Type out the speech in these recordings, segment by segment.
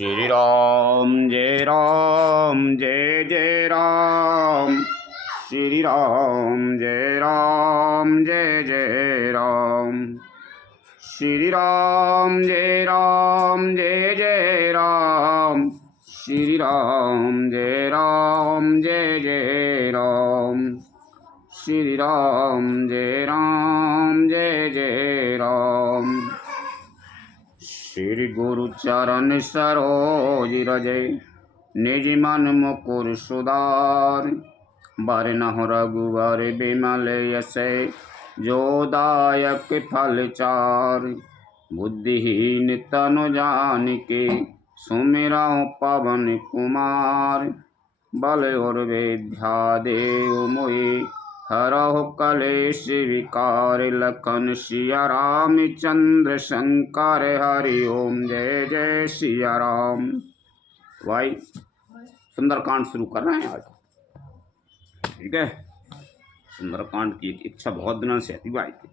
राम जय राम, श्री राम जय राम, श्री राम जय राम जय राम, श्री राम जय राम श्री राम जय राम। श्री गुरु चरण सरोज रजय, निज मन मुकुर सुधार, बरनहुँ रघुवर बिमल यश, जो दायक फल चार। बुद्धिहीन तनु जानिके, सुमिरौं पवन कुमार, बल और विद्या देहु मोहि, हरहु कलेश विकार। लखन सिया राम चंद्र शंकर, हरि ओम जय जय सिया राम। भाई सुंदरकांड शुरू कर रहे हैं आज, ठीक है। सुंदरकांड की एक इच्छा बहुत दिनों से थी भाई थी।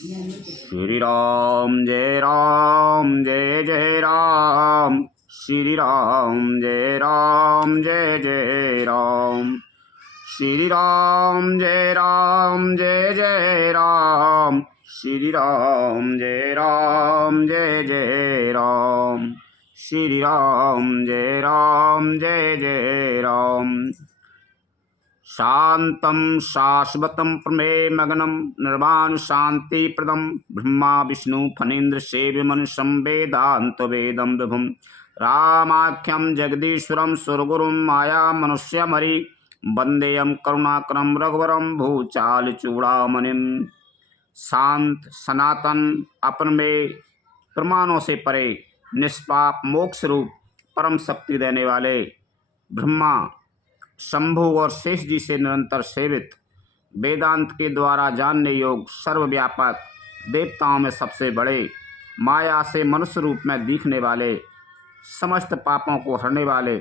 श्री राम जय राम, श्री राम जय राम, श्री राम जय राम, श्री राम जय राम, श्री राम जय राम। शांतं शाश्वतं प्रमेयमग्नं, निर्वाण शांति प्रदं, ब्रह्मा विष्णु फणीन्द्र सेव्यमनुष्यं वेदान्तवेदं विभुं। रामाख्यं जगदीश्वरं सुरगुरुं माया मनुष्यमरि, वन्देयं करुणाकरं रघुवरं भूचाल चूड़ामणिं। शांत सनातन अपरमेय प्रमाणों से परे निष्पाप मोक्ष रूप परम शक्ति देने वाले ब्रह्मा शंभु और शेष जी से निरंतर सेवित, वेदांत के द्वारा जानने योग सर्वव्यापक, देवताओं में सबसे बड़े, माया से मनुष्य रूप में दिखने वाले, समस्त पापों को हरने वाले,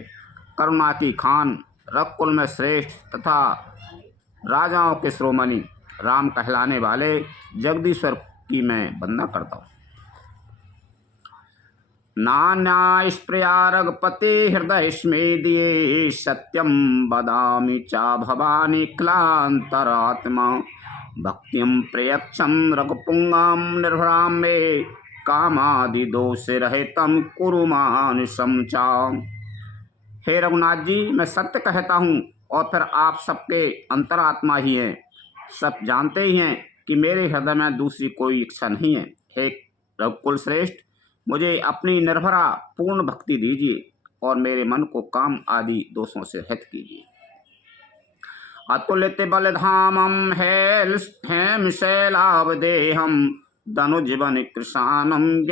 करुणा की खान, रघुकुल में श्रेष्ठ तथा राजाओं के शिरोमणि राम कहलाने वाले जगदीश्वर की मैं वंदना करता हूँ। नान्या स्प्रिया रघुपति हृदय स्मेदिये, सत्यम वदामि चा भवानी क्लांतरात्मा। भक्तिं प्रयक्षं रघुपुंगां निर्भरां मे, कामादि दोष रहितं कुरु मानुषं चा। हे रघुनाथ जी, मैं सत्य कहता हूँ और फिर आप सबके अंतरात्मा ही हैं। सब जानते ही हैं कि मेरे हृदय में दूसरी कोई इच्छा नहीं है। हे रघुकुल श्रेष्ठ, मुझे अपनी निर्भरा पूर्ण भक्ति दीजिए और मेरे मन को काम आदि दोषों से रहित कीजिए। अतुलित बलधामं हेम शैलावदेहं, धनुजीवन कृशानं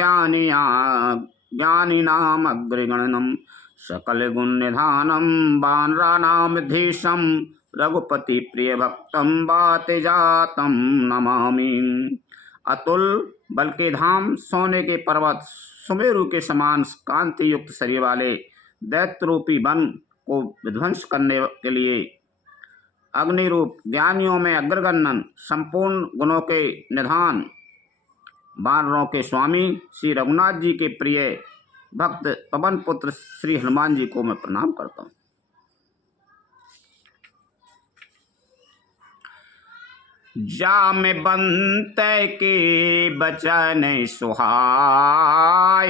ज्ञानिनाम अग्रगणनं। सकल गुण निधानं वानराणामधीशं, रघुपति प्रिय भक्तं वाति जातं नमामि। अतुल बल के धाम, सोने के पर्वत, सुमेरु के समान कांति युक्त शरीर वाले दैत्य रूपी वन को विध्वंस करने के लिए अग्नि रूप, ज्ञानियों में अग्रगणन, संपूर्ण गुणों के निधान, वानरों के स्वामी श्री रघुनाथ जी के प्रिय भक्त पवन पुत्र श्री हनुमान जी को मैं प्रणाम करता हूँ। जाम बंत के बचन सुहाए,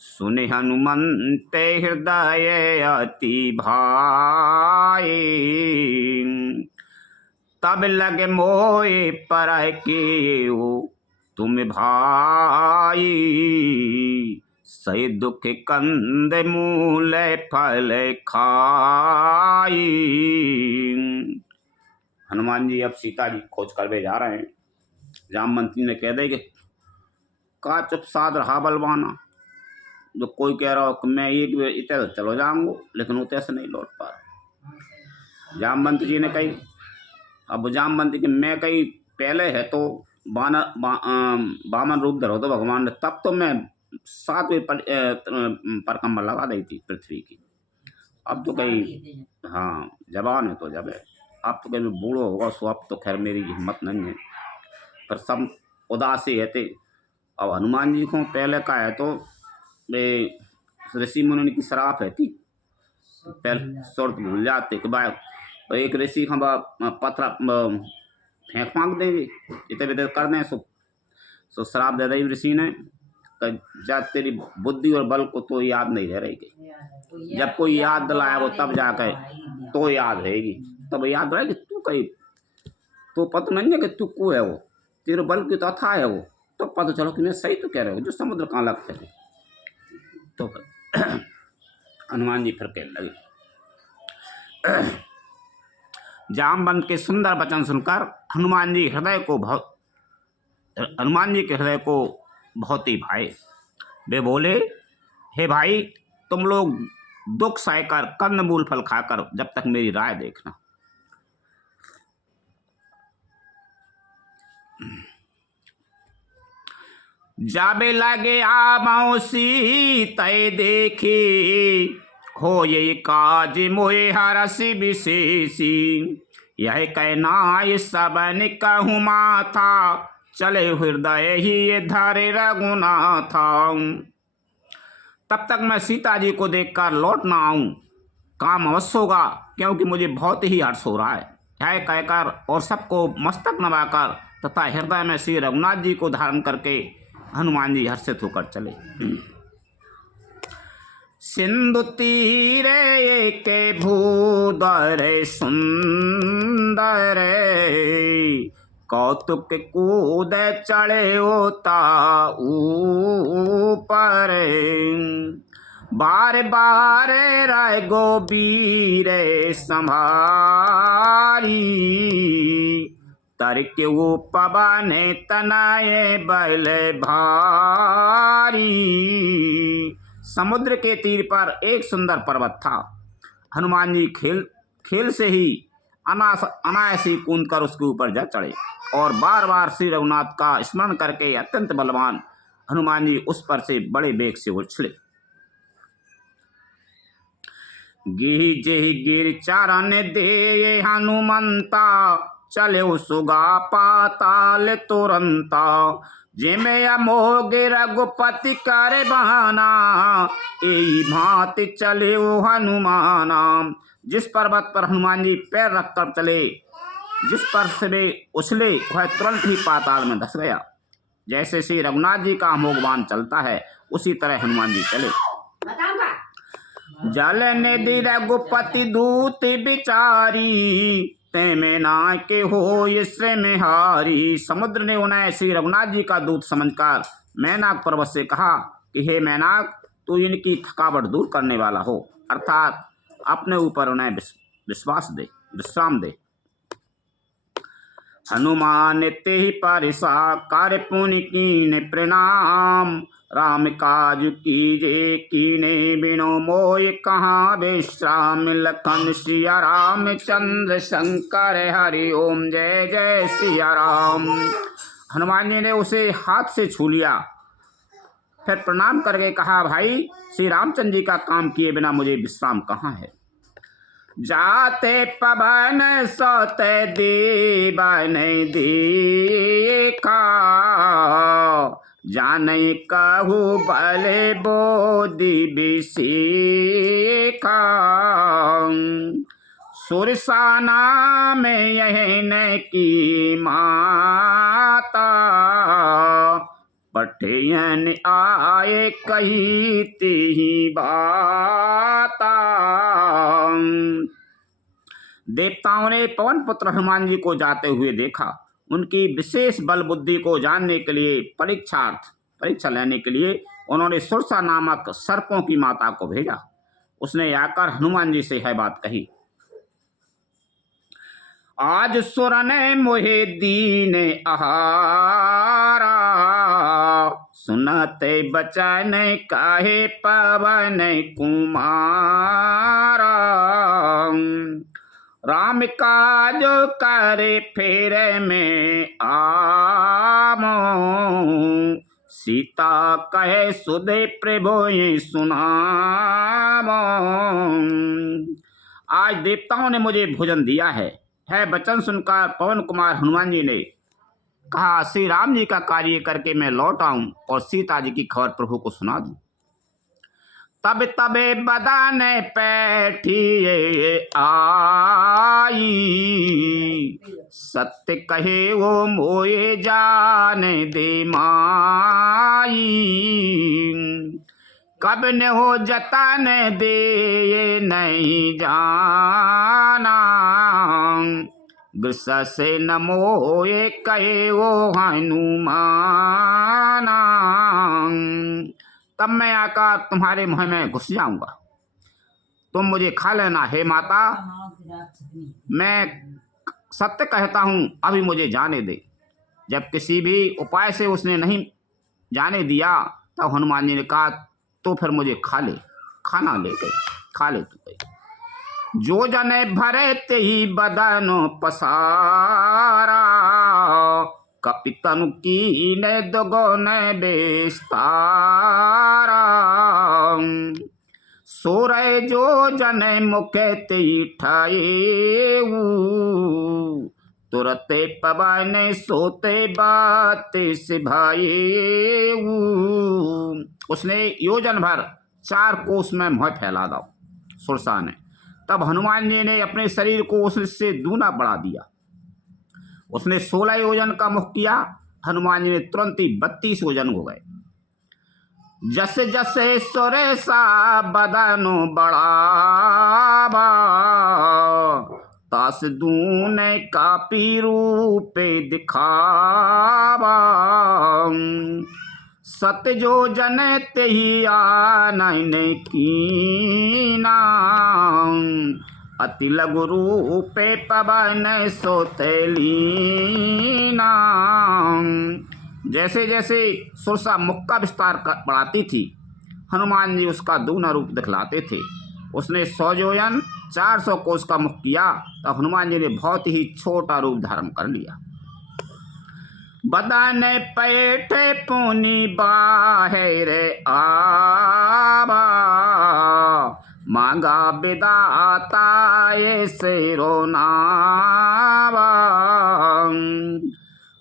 सुने हनुमंत हृदय अति भाए। तब लगे मोए पर के तुम भाई, सही दुख कंद मूल फल खाई। हनुमान जी अब सीता जी खोज करवे जा रहे हैं। जाम मंत्री ने कह दे कि का चुप साध रहा बलवाना, जो कोई कह रहा हो कि मैं एक इतर चलो जाऊंगा, लेकिन उतर से नहीं लौट पा रहा। जाम मंत्री जी ने कही, अब जाम मंत्री की मैं कही पहले है तो बामन रूप धरो तो भगवान ने, तब तो मैं 7वें परकम्बर लगा दी थी पृथ्वी की। अब तो कहीं हाँ जवान है तो जब है। अब तो कभी बूढ़ो होगा सो अब तो खैर मेरी हिम्मत नहीं है, पर सब उदास ही रहते। अब हनुमान जी को पहले का है तो वे ऋषि मुनि की शराब रहती, पहले शर्त भूल जाते कि भाई तो एक ऋषि हम पत्थर फेंक फांक देंगे, इतने इधर कर दें, सो शराब दे दी ऋषि ने। जब तेरी बुद्धि और बल को तो याद नहीं रह रहेगी, जब कोई याद दिलाया वो तब जाकर तो याद रहेगी, तब याद रहेगी तू कहीं तो पता नहीं है कि तू को है वो, तेरे बल की तो अथा है वो, तो पता चलो कि मैं सही तो कह रहे हो, जो समुद्र कहाँ लगते हैं। तो हनुमान जी फिर कहने लगे। जामवंत के सुंदर वचन सुनकर हनुमान जी के हृदय को बहुत ही भाए। वे बोले, हे भाई, तुम लोग दुख सहकर कंदमूल फल खाकर जब तक मेरी राय देखना। जाबे लगे आमौसी तय देखी, हो ये काज मोए हरसि विशेषी। यह कहना सबन कहूँ माथा, चले हृदय ही ये धरे रघुनाथा। तब तक मैं सीता जी को देखकर लौट ना आऊं, काम अवश्य होगा, क्योंकि मुझे बहुत ही हर्ष हो रहा है। यह कहकर और सबको मस्तक नवाकर तथा हृदय में श्री रघुनाथ जी को धारण करके हनुमान जी हर्षित होकर चले। सिंधु तीरे के भूधर सुंदर, कौतुक कूद चढ़े होता ऊपर। बार बार राय गोबीर संभारी, तरके वो पवन तनय बल भारी। समुद्र के तीर पर एक सुंदर पर्वत था। हनुमान जी खेल से ही अनायासी कूद कर उसके ऊपर जा चढ़े और बार बार श्री रघुनाथ का स्मरण करके अत्यंत बलवान हनुमान जी उस पर से बड़े वेग से उछले। गिर चारण दे हनुमंता, चले सुगा पाताल तुरंता। जिमे अमोघ रघुपति कर बहाना, यही भांति चले वो हनुमाना। जिस पर्वत पर हनुमान जी पैर रखकर चले, जिस पर से वे उछले, वह तुरंत ही पाताल में धस गया। जैसे श्री रघुनाथ जी का अमोघ बाण चलता है, उसी तरह हनुमान जी चले। जल निधि रघुपति दूत बिचारी, ते में ना के हो इससे में हारी। समुद्र ने उन्हें श्री रघुनाथ जी का दूत समझकर मैनाक पर्वत से कहा कि हे मैनाक, तू इनकी थकावट दूर करने वाला हो, अर्थात अपने ऊपर उन्हें विश्राम दे। हनुमान ते ही परिसा कार्य पुण्य कीने प्रणाम। राम काज कीजे कीने बिनो मोय कहाँ विश्राम। लखन सिया राम चंद्र शंकर हरि ओम जय जय सिया राम। हनुमान जी ने उसे हाथ से छू लिया, फिर प्रणाम करके कहा, भाई श्री रामचंद्र जी का काम किए बिना मुझे विश्राम कहाँ है। जाते पवन सोते दीवन देखा, जाने कहू भले बोधि विषेखा। सुरसाना में यहन की माता, पठयन आए कही ती बाता। देवताओं ने पवन पुत्र हनुमान जी को जाते हुए देखा। उनकी विशेष बल बुद्धि को जानने के लिए परीक्षा लेने के लिए उन्होंने सुरसा नामक सर्पों की माता को भेजा। उसने आकर हनुमान जी से यह बात कही, आज सुर ने मोहे दीन आहारा। सुनते बचन काहे पवन कुमारा। राम काज करे फेर में आमो। सीता कहे सुधे प्रभु सुनामो। आज देवताओं ने मुझे भोजन दिया है, है वचन सुनकर पवन कुमार हनुमान जी ने कहा, श्री राम जी का कार्य करके मैं लौट आऊं और सीता जी की खबर प्रभु को सुना दूं। तब तबे बदन पैठी आई, सत्य कहे वो मोए जाने दे माई। कब न हो जतन दे ये नहीं जाना, गुस्सा से न मोए कहे वो हनुमाना। तब मैं आकर तुम्हारे मुँह में घुस जाऊंगा, तुम मुझे खा लेना। हे माता, मैं सत्य कहता हूँ, अभी मुझे जाने दे। जब किसी भी उपाय से उसने नहीं जाने दिया तब हनुमान जी ने कहा, तो फिर मुझे खा ले, खाना ले गए, खा ले तू गई। जो जने भरे ते ही बदन पसारा, कपितनु की ने दुगुन बेस्तारा। सोरे जो जने मुखे ते ठाए, तुरते पवन सोते बात से भाई। उसने योजन भर 4 कोस में मुँह फैला दो सुरसा ने। तब हनुमान जी ने अपने शरीर को उससे दूना बढ़ा दिया। उसने 16 योजन का मुख किया, हनुमान जी ने तुरंत ही 32 योजन हो गए। जैसे जैसे सोरे सा बदनो बढ़ावा, तास दूने कापी रूपे दिखावा। सत्य जो जने ते ही आनन कीना, अति लघु रूपे पवन सोते लीना। जैसे जैसे सुरसा मुख का विस्तार बढ़ाती थी, हनुमान जी उसका दूना रूप दिखलाते थे। उसने 100 योजन 400 कोस का मुख किया, तब हनुमान जी ने बहुत ही छोटा रूप धारण कर लिया। बदन पैठे पुनि बाहर आवा, मांगा विदाता ऐसे रोनावा।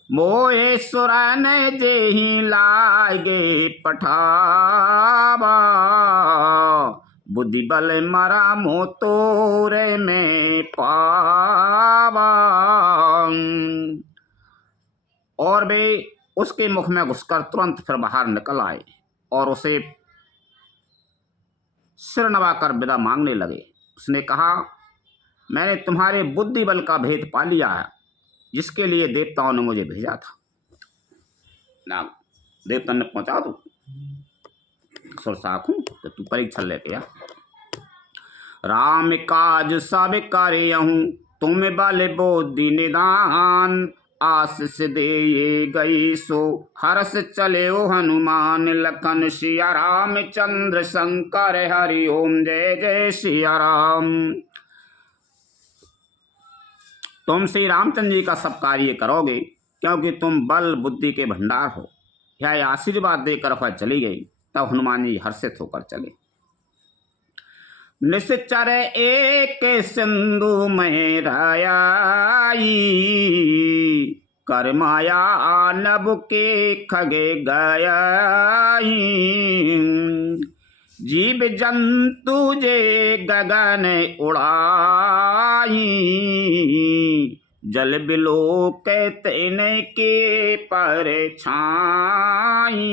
मोहे सुरन जेहि लागे पठावा, बुद्धि बल मरा मो तोरे में पावा। और वे उसके मुख में घुसकर तुरंत फिर बाहर निकल आए और उसे सिर नवाकर विदा मांगने लगे। उसने कहा, मैंने तुम्हारे बुद्धि बल का भेद पा लिया है, जिसके लिए देवताओं ने मुझे भेजा था। ना देवता ने पहुंचा दो सुरसाखू तो तू परीक्षा लेके आ। राम काज सब करहूँ, तुम बल बुद्धि निदान। आशीष दे ये गई सो हर्ष चले ओ हनुमान। लखन सिया राम चंद्र शंकर हरि ओम जय जय सिया राम। तुम श्री रामचंद्र जी का सब कार्य करोगे, क्योंकि तुम बल बुद्धि के भंडार हो। यह आशीर्वाद देकर वह चली गई। तब हनुमान जी हर्षित होकर चले। निश्चर एक सिंधु में रायाई, कर माया नभ के खगे गयाई। जीव जंतु जे गगन उड़ाई, जल बिलो कहते न के पर छाई।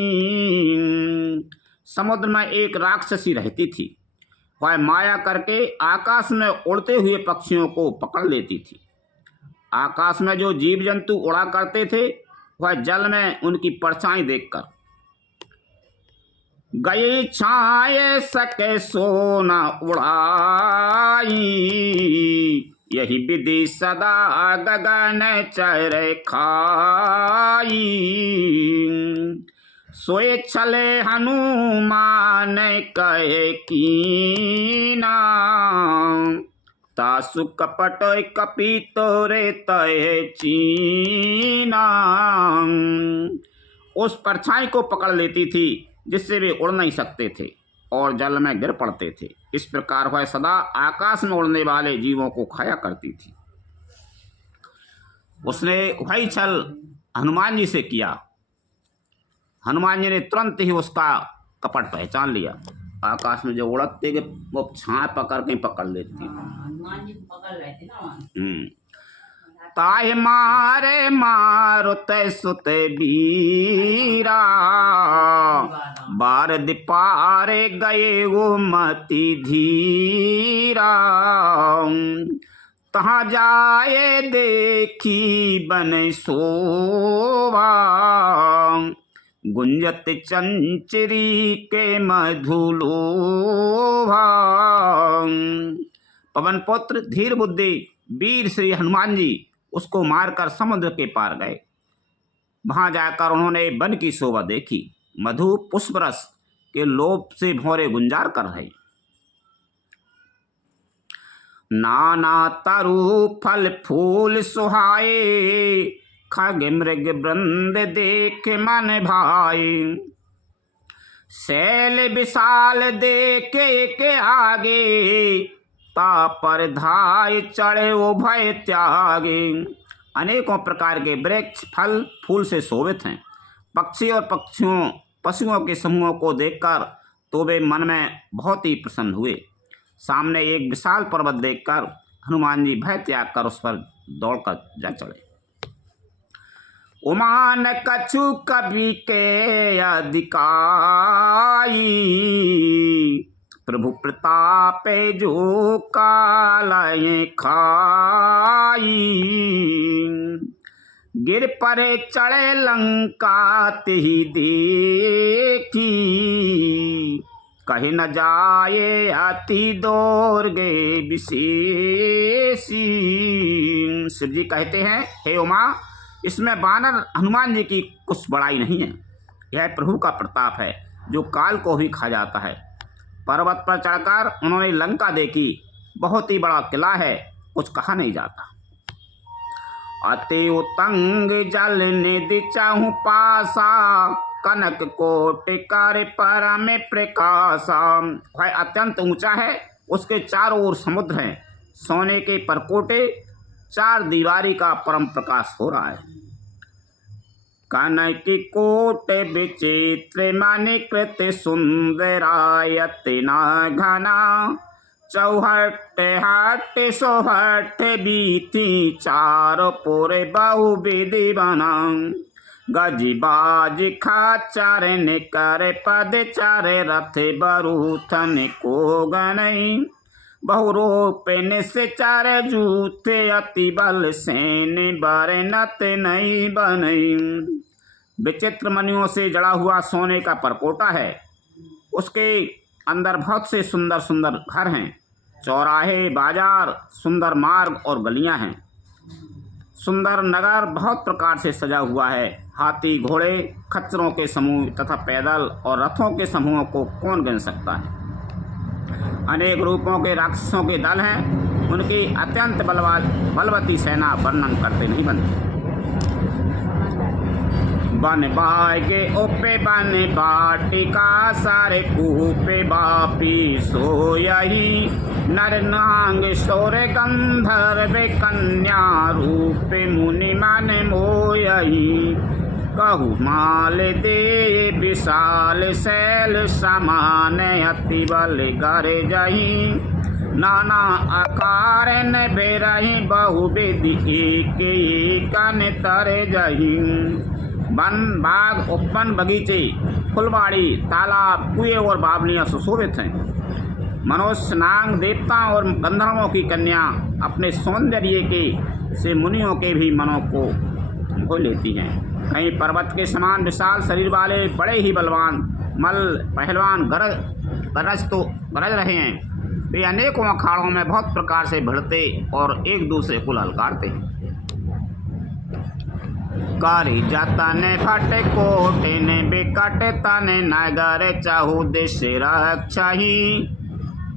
समुद्र में एक राक्षसी रहती थी। वह माया करके आकाश में उड़ते हुए पक्षियों को पकड़ लेती थी। आकाश में जो जीव जंतु उड़ा करते थे, वह जल में उनकी परछाई देखकर गई छाए सके सोना उड़ाई। यही विधि सदा गगन चर खाई। सोए छले हनुमान कहे कीना, तासु कपट कपी तोरे तय चीना। उस परछाई को पकड़ लेती थी, जिससे वे उड़ नहीं सकते थे और जल में गिर पड़ते थे। इस प्रकार वह सदा आकाश में उड़ने वाले जीवों को खाया करती थी। उसने वही छल हनुमान जी से किया। हनुमान जी ने तुरंत ही उसका कपट पहचान लिया। आकाश में जो उड़ते के वो छाए पकड़ के पकड़ लेती। हनुमान जी पकड़ रहे थे ना। ताहि मारे मारुत सुत बीरा, बार दिपारे गए वो मति धीरा। तहाँ जाए देखी बन शोभा, गुंजत चंचरी के मधुलोभा। पवन पुत्र धीर बुद्धि वीर श्री हनुमान जी उसको मारकर समुद्र के पार गए। वहां जाकर उन्होंने वन की शोभा देखी। मधु पुष्प रस के लोभ से भौरे गुंजार कर रहे। नाना तरु फल फूल सुहाए, खग मृग वृंद देख मन भाई। शैल विशाल देखे के आगे, तापर धाय चढ़े उभय त्यागे। अनेकों प्रकार के वृक्ष फल फूल से शोभित हैं। पक्षी और पशुओं के समूहों को देखकर तो वे मन में बहुत ही प्रसन्न हुए। सामने एक विशाल पर्वत देखकर हनुमान जी भय त्याग कर उस पर दौड़कर जा चढ़े। उमान कछु कवि के अधिकाई, प्रभु प्रताप जो कालय खाई। गिर परे चढ़े लंका तिहि देखी, कहीं न जाए अति दौर गे विशेषी। शिव जी कहते हैं, हे उमा, इसमें वानर हनुमान जी की कुछ बड़ाई नहीं है। यह प्रभु का प्रताप है जो काल को भी खा जाता है। पर्वत पर चढ़कर उन्होंने लंका देखी। बहुत ही बड़ा किला है, कुछ कहा नहीं जाता। अति उतंग जल निधि चाहू पासा, कनक कोट कर परम प्रकाशा। वह अत्यंत ऊंचा है, उसके चारों ओर समुद्र हैं। सोने के परकोटे, चार दीवारी का परम प्रकाश हो रहा है। कनक कोट विचित्र मणिकृत सुंदरायति न घना, चौहट हट सोहट बीती चार पुर बहुविधि बना। गजबाज खाचार निकर पद चार रथ बरूथन को गनई। बहुरूप निश्चर जूथे अति बल सेन बरनत नहीं बनई। विचित्र मणियों से जड़ा हुआ सोने का परकोटा है। उसके अंदर बहुत से सुंदर सुंदर घर हैं। चौराहे, बाजार, सुंदर मार्ग और गलियां हैं। सुंदर नगर बहुत प्रकार से सजा हुआ है। हाथी, घोड़े, खच्चरों के समूह तथा पैदल और रथों के समूहों को कौन गिन सकता है। अनेक रूपों के राक्षसों के दल हैं। उनकी अत्यंत बलवती सेना वर्णन करते नहीं बनती। बन बागे ओपे बन बाटिका, सारे कूपे बापी सोयही। नर नांग शौर गंधर्व कन्या, रूप मुनि मन मोयही। कहु माल दे विशाल शैल, समान अति बल गर जही। नाना आकार न बेरही, बहुविधि एक एकन तर जही। वन, बाग, उपवन, बगीचे, फुलवाड़ी, तालाब, कुएं और बावलियां सुशोभित हैं। मनुष्य, नाग, देवता और गंधर्वों की कन्या अपने सौंदर्य के से मुनियों के भी मनों को मोह लेती हैं। कहीं पर्वत के समान विशाल शरीर वाले बड़े ही बलवान पहलवान गरज रहे हैं। वे अनेकों अखाड़ों में बहुत प्रकार से भिड़ते और एक दूसरे को ललकारते हैं। कारी जतन भट कोट ने बिकट तन, नगर चाहू दिश रक्षही।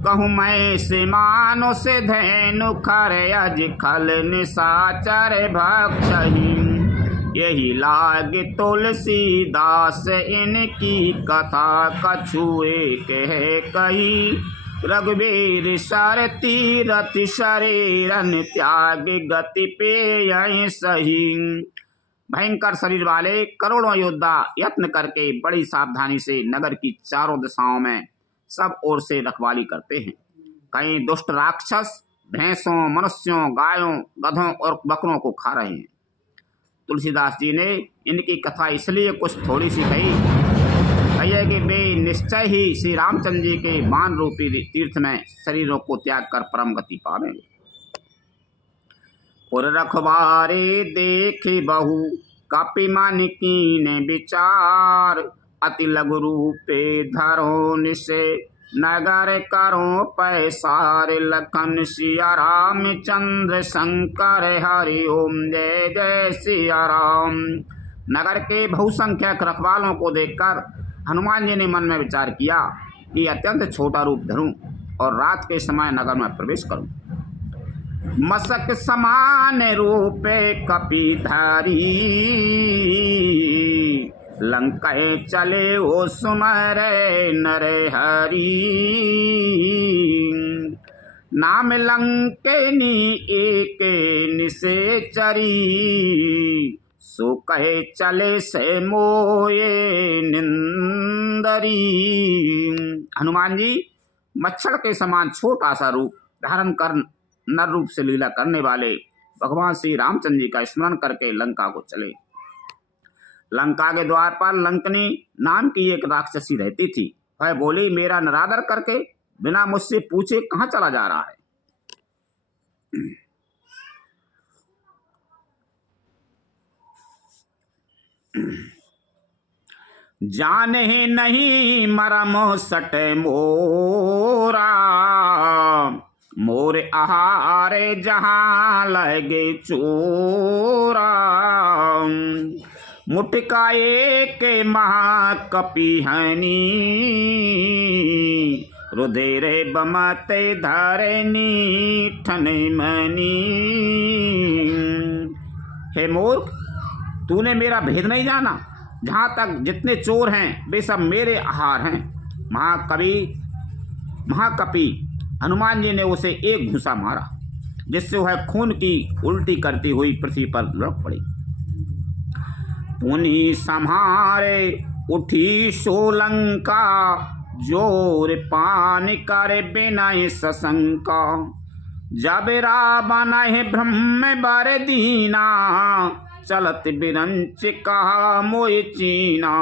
कहूँ मैं से मानो से धैनु खर, अज खल निशाचर भक्षही। यही लाग तुलसीदास इनकी कथा, कछुए कह कही। रघुवीर सर तीरथ शरीरन त्याग गति पे यहीं सही। भयंकर शरीर वाले करोड़ों योद्धा यत्न करके बड़ी सावधानी से नगर की चारों दिशाओं में सब ओर से रखवाली करते हैं। कई दुष्ट राक्षस भैंसों, मनुष्यों, गायों, गधों और बकरों को खा रहे हैं। तुलसीदास जी ने इनकी कथा इसलिए कुछ थोड़ी सी कही है कि वे निश्चय ही श्री रामचंद्र जी के मान रूपी तीर्थ में शरीरों को त्याग कर परम गति पावेंगे। पुर रखवारे देखे बहु कपि मन कीन विचार, अति लघु रूपे धरो निसे नगर करो पैसार। लखन सिया रामचंद्र शंकर हरि ओम जय जय सिया राम। नगर के बहुसंख्यक रखवालों को देखकर हनुमान जी ने मन में विचार किया कि अत्यंत छोटा रूप धरूं और रात के समय नगर में प्रवेश करूं। मसक समान रूपे कपिधारी, लंकाए चले ओ सुमरे नरे हरि। नाम लंकेनी एक निसेचरी, सो कहे चले से मोये निंदरी। हनुमान जी मच्छर के समान छोटा सा रूप धारण कर नर रूप से लीला करने वाले भगवान श्री रामचंद्र जी का स्मरण करके लंका को चले। लंका के द्वार पर लंकनी नाम की एक राक्षसी रहती थी। वह बोली, मेरा निरादर करके बिना मुझसे पूछे कहाँ चला जा रहा है। जाने नहीं मरम सट मोरा, मोर आहारे जहाँ लगे चोरा। मुटका एक महाकपि हनी, रुधिरे बमते धरनी ठने मनी। हे मूर्ख, तूने मेरा भेद नहीं जाना। जहाँ तक जितने चोर हैं वे सब मेरे आहार हैं। महाकपि हनुमान जी ने उसे एक घूंसा मारा, जिससे वह खून की उल्टी करती हुई पृथ्वी पर लुढ़क पड़ी। पुनि संहारे उठी सोलंका, जोर पान कर बिना सशंका। जब रावण ब्रह्म बर दीना, चलत बिरंच कहा मोय चीना।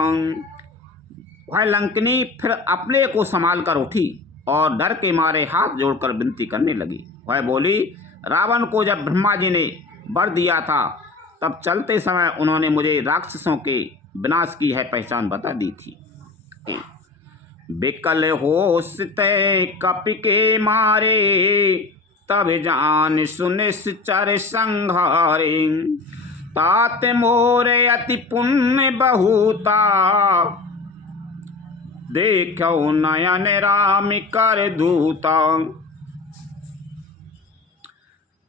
वह लंकनी फिर अपने को संभाल कर उठी और डर के मारे हाथ जोड़कर विनती करने लगी। वह बोली, रावण को जब ब्रह्मा जी ने वर दिया था तब चलते समय उन्होंने मुझे राक्षसों के विनाश की है पहचान बता दी थी। बिकल होश तय कपि के मारे, तब जान सुनिश्चर संहारे। तात मोरे अति पुण्य बहुता, देखो नयन राम कर दूता।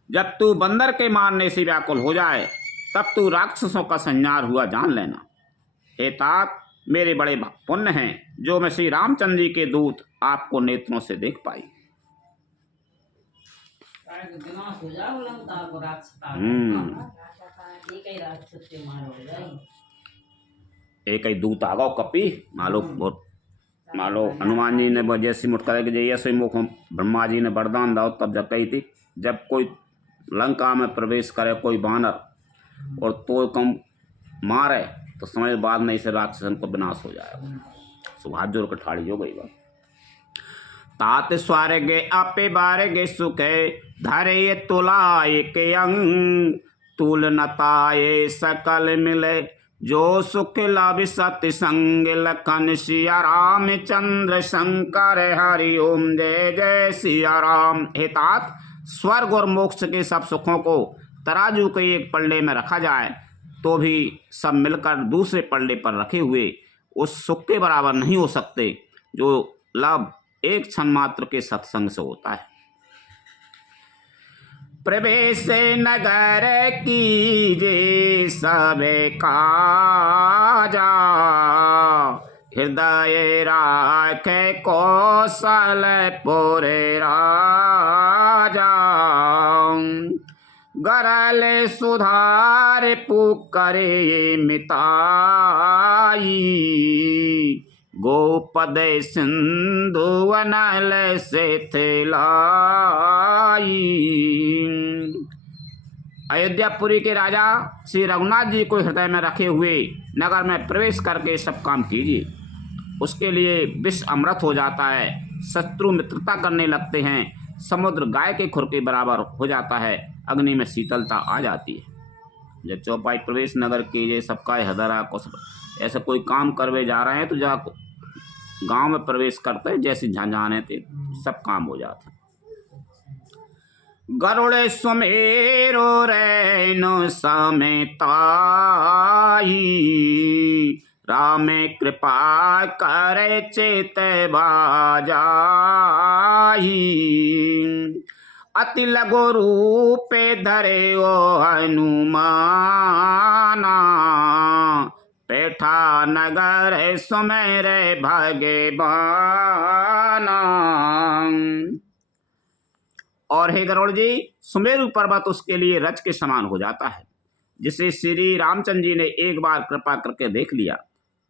जब तू बंदर के मारने से व्याकुल हो जाए तब तू राक्षसों का संहार हुआ जान लेना। हे तात, मेरे बड़े पुण्य हैं जो मैं श्री रामचंद्र जी के दूत आपको नेत्रों से देख पाई। एक ही दूत आ गो कपि मालो हनुमान जी ने जैसी मुठ करे जैसे मुख ब्रह्मा जी ने वरदान दाओ तब जब कही थी, जब कोई लंका में प्रवेश करे कोई बानर और तो कम मारे तो समय बाद में इसे राक्षसन को विनाश हो जाएगा। सुभाष जोर कठाड़ी हो गई बात। तात स्वर्ग अपे बारगे सुखे, धरे तुलाए के अंग। तुल नताए सकल मिले, जो सुख लाभ सत्य संग। लखन सिया रामचंद्र शंकर हरि ओम जय जय सिया राम। हे तात, स्वर्ग और मोक्ष के सब सुखों को तराजू के एक पल्ले में रखा जाए तो भी सब मिलकर दूसरे पल्ले पर रखे हुए उस सुख के बराबर नहीं हो सकते जो लाभ एक क्षण मात्र के सत्संग से होता है। प्रवेश नगर कीजे सब काजा, हृदय राखे कौशलपुर राजा, गरल सुधार पुकरे मिताई, गोपद सिंधु वनल से लाई। अयोध्यापुरी के राजा श्री रघुनाथ जी को हृदय में रखे हुए नगर में प्रवेश करके सब काम कीजिए। उसके लिए विष अमृत हो जाता है, शत्रु मित्रता करने लगते हैं, समुद्र गाय के खुर के बराबर हो जाता है, अग्नि में शीतलता आ जाती है। जब चौपाई प्रवेश नगर कीजिए सबका हृदय को, ऐसे कोई काम करवे जा रहे हैं तो जा गांव में प्रवेश करते जैसे जाने थे सब काम हो जाते। गरुड़ सुमेरो रैनो समेताई, राम कृपा करे चेत बाजाई, अति लघु रूपे धरे ओ हनुमाना, पेठा नगर सुमेरे भगवाना। और हे गरुड़ जी, सुमेरु पर्वत उसके लिए रज के समान हो जाता है। जिसे श्री रामचंद्र जी ने एक बार कृपा करके देख लिया,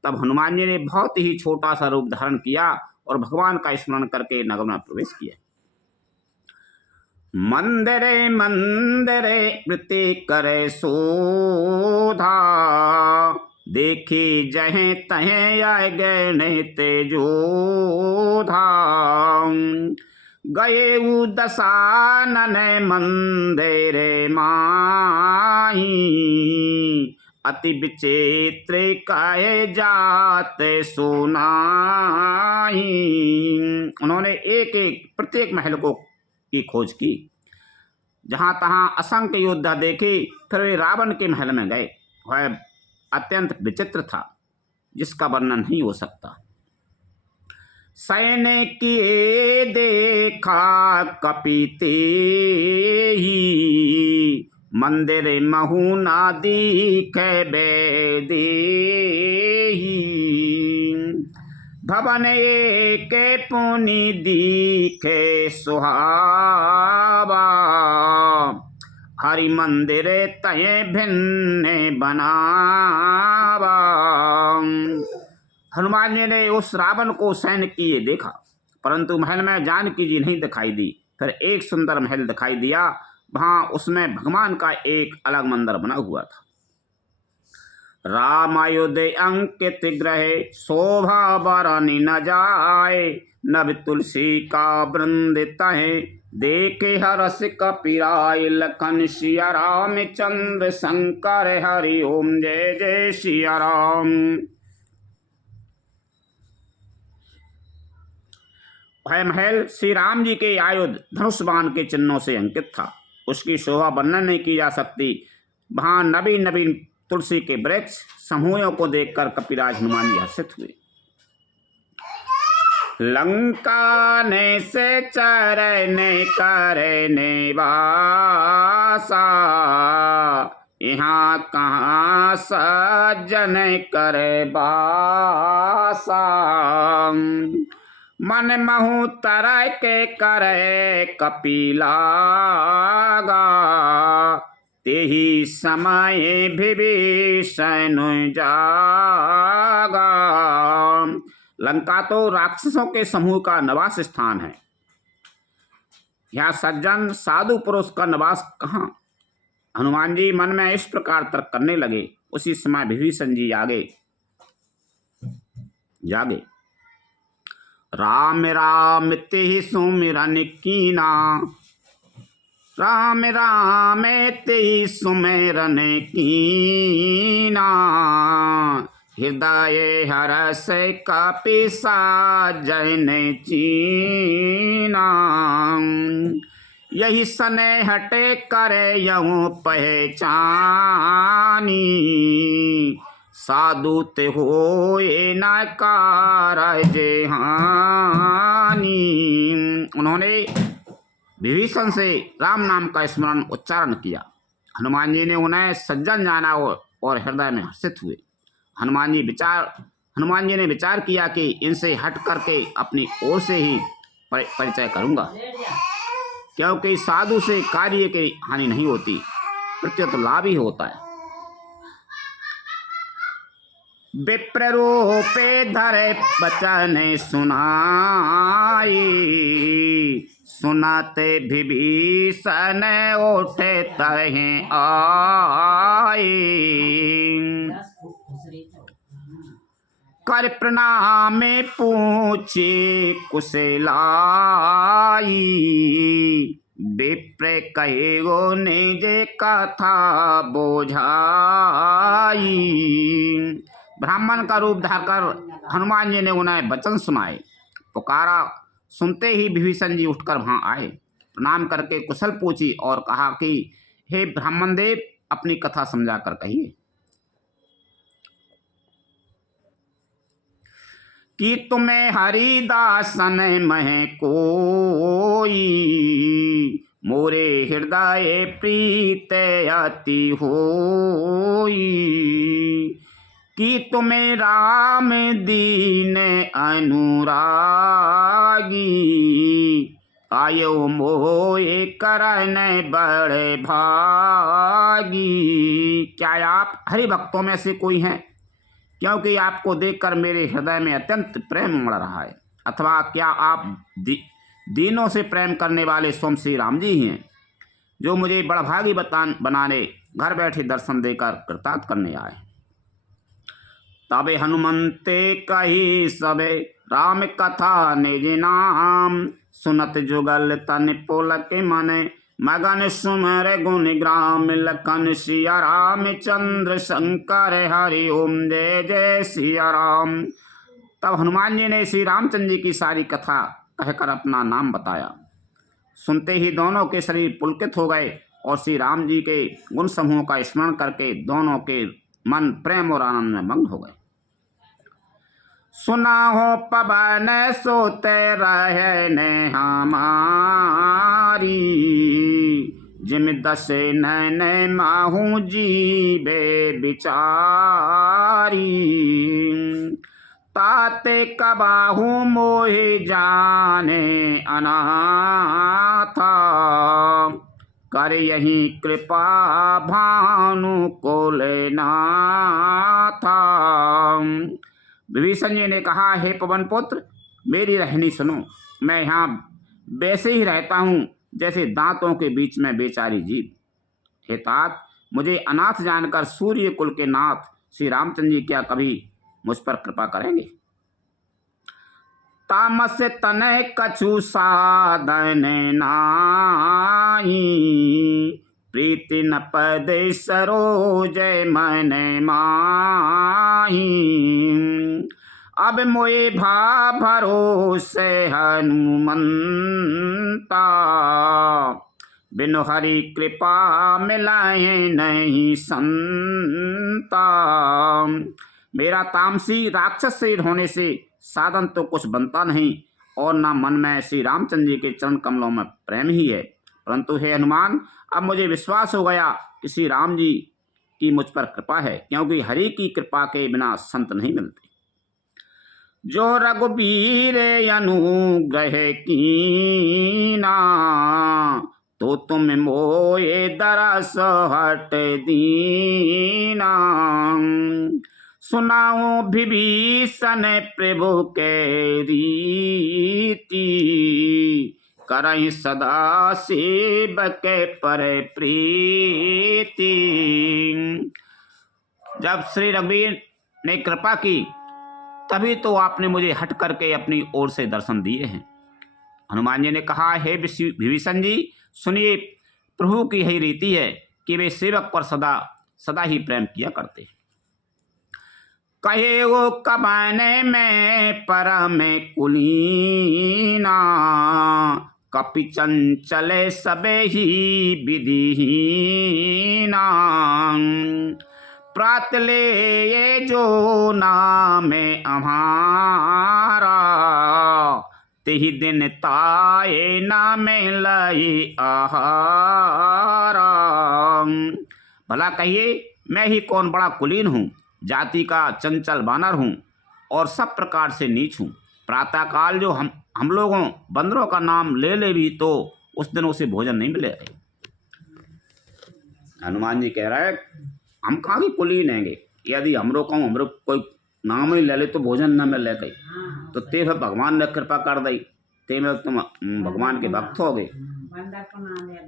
तब हनुमान जी ने बहुत ही छोटा सा रूप धारण किया और भगवान का स्मरण करके नगर में प्रवेश किया। मंदिरे मंदिरे वृत्ति करे शोधा, देखी जहे तहे आए गए नहीं तेजोधा, गए दशानन मंदिरे माही, अति विचित्र कहे जाते सुनाही। उन्होंने एक एक प्रत्येक महल को की खोज की, जहां तहां असंख्य योद्धा देखे, फिर वे रावण के महल में गए। वह अत्यंत विचित्र था, जिसका वर्णन नहीं हो सकता। सैन्य किए देखा कपिते ही, मंदिर महु ना दिखे बेदे ही, भवन एक पुनि दिखे सुहावा, हरि मंदिर तय भिन्न बनावा। हनुमान जी ने उस रावण को सैन्य किए देखा, परंतु महल में जानकी जी नहीं दिखाई दी। फिर एक सुंदर महल दिखाई दिया, वहां उसमें भगवान का एक अलग मंदिर बना हुआ था। रामायुधे अंकित ग्रहे शोभा बरनी न जाए, नभ तुलसी का वृंद तहे देखे हरस कपिराय, लखन सिया राम चंद्र शंकर हरि ओम जय जय सिया राम। वह महल श्री राम जी के आयुध धनुष बाण के चिन्हों से अंकित था। उसकी शोभा वर्णन नहीं की जा सकती। वहां नवीन नवीन तुलसी के वृक्ष समूहों को देखकर कपिराज हनुमान जी हर्षित हुए। लंका ने से चरने करने वासा, यहाँ कहाँ सज्जन करे बासा, मन महु तरह के करे कपिलागा, तेहि समय विभीषण जागा। लंका तो राक्षसों के समूह का निवास स्थान है, यहाँ सज्जन साधु पुरुष का निवास कहाँ। हनुमान जी मन में इस प्रकार तर्क करने लगे। उसी समय विभीषण जी जागे। राम राम ते सुमिरन कीना, राम राम ते सुमिरन कीना, हृदय हरस कपिसा जन चीना, यही सने हटे करे यहूँ पहचानी, साधु ते होए न कारज हानि। उन्होंने विभीषण से राम नाम का स्मरण उच्चारण किया। हनुमान जी ने उन्हें सज्जन जाना और हृदय में हर्षित हुए। हनुमान जी हनुमान जी ने विचार किया कि इनसे हट करके अपनी ओर से ही परिचय करूंगा, क्योंकि साधु से कार्य की हानि नहीं होती, प्रत्युत लाभ ही होता है। विप्र रूपे धरे बचन सुनाई, सुनाते विभीषण उठे तहे आई। कर प्रणाम पूछे कुशलाई, विप्र कहे गो निज कथा बोझाई। ब्राह्मण का रूप धारकर हनुमान जी ने उन्हें वचन सुनाए। पुकारा सुनते ही विभीषण जी उठकर वहां आए, प्रणाम करके कुशल पूछी और कहा कि हे ब्राह्मण देव, अपनी कथा समझा कर कहिए कि तुम्हें हरिदासन मह कोई, मोरे हृदय प्रीत अति होई। कि तुम्हें राम दीन अनुरागी, आयो मोए करन बड़े भागी। क्या आप हरि भक्तों में से कोई हैं? क्योंकि आपको देखकर मेरे हृदय में अत्यंत प्रेम उमड़ रहा है। अथवा क्या आप दीनों से प्रेम करने वाले स्वयं श्री राम जी ही हैं, जो मुझे बड़भागी बनाने घर बैठे दर्शन देकर कृतार्थ करने आए। तबे हनुमंते कही सबे राम कथा निज नाम, सुनत जुगल तन पुलक मन, मगन सुमर गुण ग्राम। लखन सिया राम चंद्र शंकर हरि ओम जय जय सिया राम। तब हनुमान जी ने श्री रामचंद्र जी की सारी कथा कहकर अपना नाम बताया। सुनते ही दोनों के शरीर पुलकित हो गए और श्री राम जी के गुण समूह का स्मरण करके दोनों के मन प्रेम और आनंद में मग्न हो गए। सुना हो पवन सोते रहे ने हमारी, जिम दस नैन माहू जीवे बिचारी। ताते कबाहू मोहि जाने अनाथा, कर यही कृपा भानु को लेना था। विभीषण जी ने कहा, हे पवन पुत्र, मेरी रहनी सुनो। मैं यहाँ वैसे ही रहता हूँ जैसे दांतों के बीच में बेचारी जीव। हे तात, मुझे अनाथ जानकर सूर्य कुल के नाथ श्री रामचंद्र जी क्या कभी मुझ पर कृपा करेंगे? तामस तनय कछु साधन नाई, प्रीति न पद सरोज मन माही। अब मोए भा भरोसे हनुमंता, बिनु हरि कृपा मिलाए नहीं संता। मेरा तामसी राक्षस शरीर होने से साधन तो कुछ बनता नहीं, और न मन में श्री रामचंद्र जी के चरण कमलों में प्रेम ही है। परंतु हे हनुमान, अब मुझे विश्वास हो गया कि श्री राम जी की मुझ पर कृपा है, क्योंकि हरि की कृपा के बिना संत नहीं मिलते। जो रघुबीर अनुग्रह कीना, तो तुम मोए दरस हट दीना। सुनाओ विभीषण प्रभु के रीति, करहि सदा सेवक पर प्रीति। जब श्री रघुवीर ने कृपा की, तभी तो आपने मुझे हट करके अपनी ओर से दर्शन दिए हैं। हनुमान जी ने कहा, हे विभीषण जी, सुनिए, प्रभु की यही रीति है कि वे सेवक पर सदा सदा ही प्रेम किया करते हैं। कहे वो कबाने में परम कुलीना, कपि चंचल सबे ही विधिहीना। प्रात ले ये जो नाम हमारा, तेहि दिन ताये नाम लई आहारा। भला कहिए, मैं ही कौन बड़ा कुलीन हूँ, जाति का चंचल बानर हूँ, और सब प्रकार से नीच हूँ। प्रातःकाल जो हम लोगों बंदरों का नाम ले ले भी तो उस दिन उसे भोजन नहीं मिलेगा। हनुमान जी कह रहा है हम कहाँ की कुलीन हैंगे, यदि हमरो कहूँ हमरो कोई नाम ही ले ले तो भोजन न मिले कहीं, तो ते फिर भगवान ने कृपा कर दी, ते में तुम भगवान के भक्त हो गए।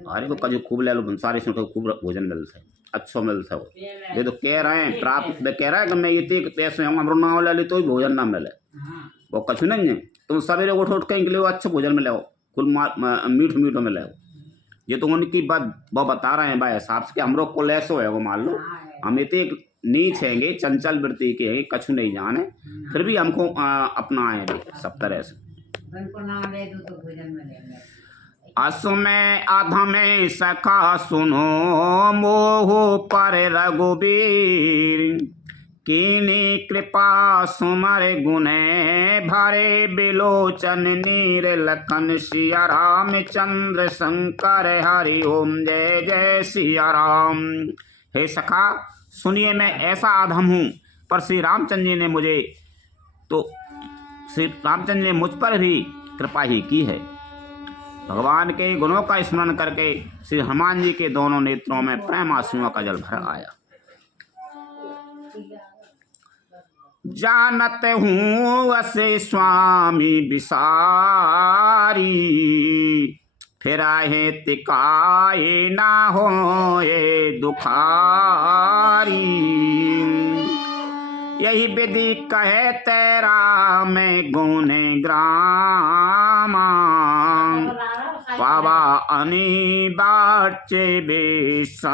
अरे तो कजू खूब ले लो सारे सुन खूब भोजन मिलता है, अच्छो मिलता है। ये तो कह रहे हैं प्राप्त कह रहा है कि मैं इतने पैसे हूँ हमरो नाम ले ली तो भी भोजन ना मिले, वो कछु नहीं है। तुम सवेरे उठ उठ कहीं के लिए अच्छा भोजन मिले हो, कुल मीठ मीठो मिले हो। ये तो उनकी बात वो बता रहे हैं भाई हिसाब से कि हमरो कुल ऐसो है वो मान लो हम इतने नीच हैंगे, चंचल वृत्ति के हैं, कछु नहीं जाने, फिर भी हमको अपनाएंगे सब तरह से। असु में अधमे सखा सुनो मोह पर रघुबीर, कीनी कृपा सुमर गुने भरे बिलोचन नीर लखन सिया रामचंद्र शंकर हरि ओम जय जय सिया राम। हे सखा सुनिए मैं ऐसा अधम हूँ, पर श्री रामचंद्र जी ने मुझे तो श्री रामचंद्र ने मुझ पर भी कृपा ही की है। भगवान के गुणों का स्मरण करके श्री हनुमान जी के दोनों नेत्रों में प्रेम आंसुओं का जल भर आया। जानत हूँ असे स्वामी बिसारी, फिर आहे तिकाए ना हो ये दुखारी, यही विधि कहे तेरा मैं गुने ग्रामा, पावा अनी बाचे बेसामा।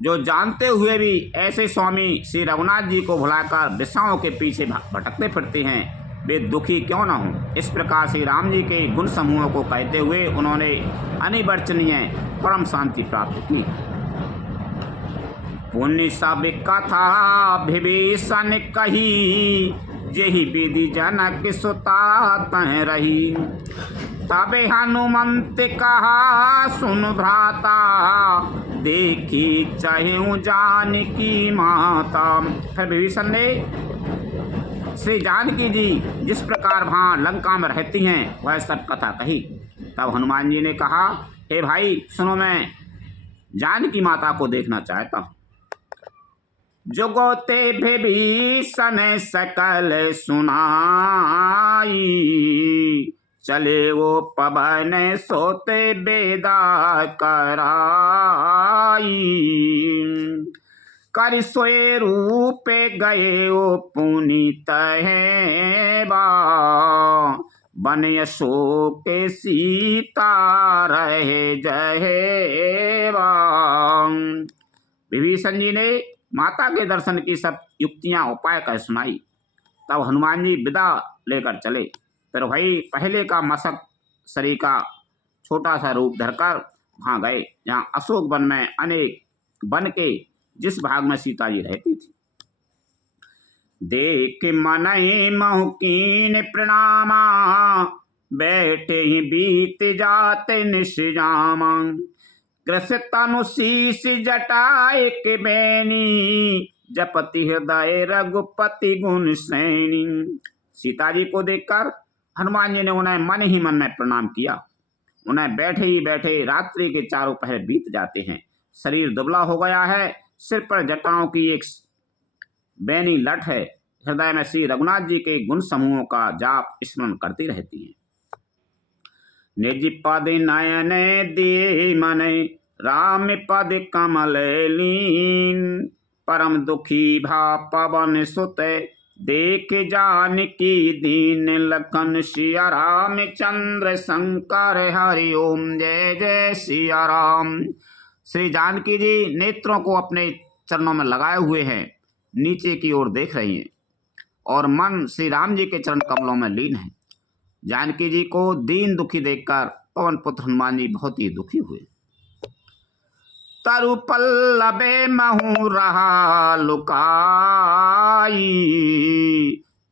जो जानते हुए भी ऐसे स्वामी श्री रघुनाथ जी को भुलाकर विषयों के पीछे भटकते फिरते हैं, वे दुखी क्यों न हों। इस प्रकार श्री राम जी के गुण समूहों को कहते हुए उन्होंने अनिवर्चनीय परम शांति प्राप्त की। पुण्य सब कथा विभीषण कही, जेहि विधि जनक सुता तह रही, तबे हनुमंत कहा सुन भ्राता, देखी चाहे जानकी माता। फिर विभीषण ने श्री जानकी जी जिस प्रकार वहाँ लंका में रहती हैं वह सब कथा कही। तब हनुमान जी ने कहा हे भाई सुनो, मैं जानकी माता को देखना चाहता हूँ। जुगोते विभीषण सकल सुनाई, चले वो पवन सोते बेदा कराई, कर सोए रूपे गए ओ पुनीत है बा, बन अशोक सीता रहे जहे बा। विभीषण जी ने माता के दर्शन की सब युक्तियां उपाय कर सुनाई। तब हनुमान जी विदा लेकर चले। फिर वही पहले का मशक शरीर का छोटा सा रूप धरकर वहाँ गए जहाँ अशोक वन में अनेक वन के जिस भाग में सीता जी रहती थी। देख मनहि महुकीन प्रणामा, बैठे ही बीत जाते निशामा, कृष तनु शीश जटाए के बैनी, जपति हृदय रघुपति गुण सैनी। सीता जी को देखकर हनुमान जी ने उन्हें मन ही मन में प्रणाम किया। उन्हें बैठे ही बैठे रात्रि के चारों पहर बीत जाते हैं। शरीर दुबला हो गया है, सिर पर जटाओं की एक बैनी लट है, हृदय में श्री रघुनाथ जी के गुण समूहों का जाप स्मरण करती रहती है। निज पद नयन दिए मन, राम पद कमल लीन, परम दुखी भा पवन सुत, देख जानकी दीन, लखन सिया रामचंद्र शंकर हरि ओम जय जय सिया राम। श्री जानकी जी नेत्रों को अपने चरणों में लगाए हुए हैं, नीचे की ओर देख रही हैं और मन श्री राम जी के चरण कमलों में लीन है। जानकी जी को दीन दुखी देखकर पवन पुत्र हनुमान जी बहुत ही दुखी हुए। तरु पल्लवे महु रहा लुकाई,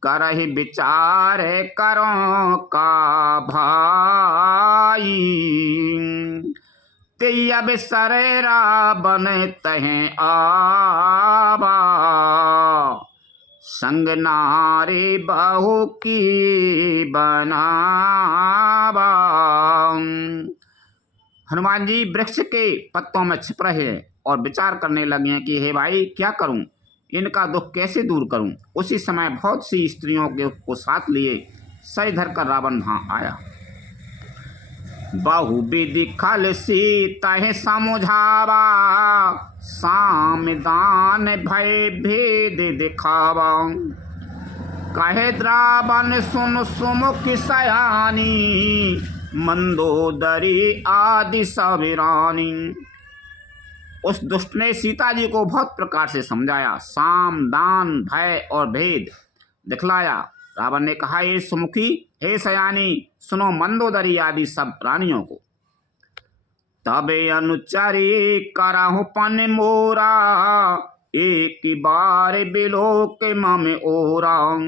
करहि विचार करो का भाई, तेय बिसरे रावण तहें आवा, संग नारी बहु की बनावा। हनुमान जी वृक्ष के पत्तों में छिप रहे हैं और विचार करने लगे हैं कि हे भाई क्या करूं, इनका दुख कैसे दूर करूं। उसी समय बहुत सी स्त्रियों को साथ लिए सर धर कर रावण वहां आया। बहुविधि खल सीता समझावा, साम दान भय भेद दिखावा। कहे रावण सुन सुमुख सयानी, मंदोदरी आदि सब रानी। उस दुष्ट ने सीता जी को बहुत प्रकार से समझाया, साम दान भय और भेद दिखलाया। रावण ने कहा, ये सुमुखी, हे सयानी, सुनो मंदोदरी आदि सब रानियों को। तबे अनुचरी करहु पन मोरा, एक बार बिलो के मम ओरा।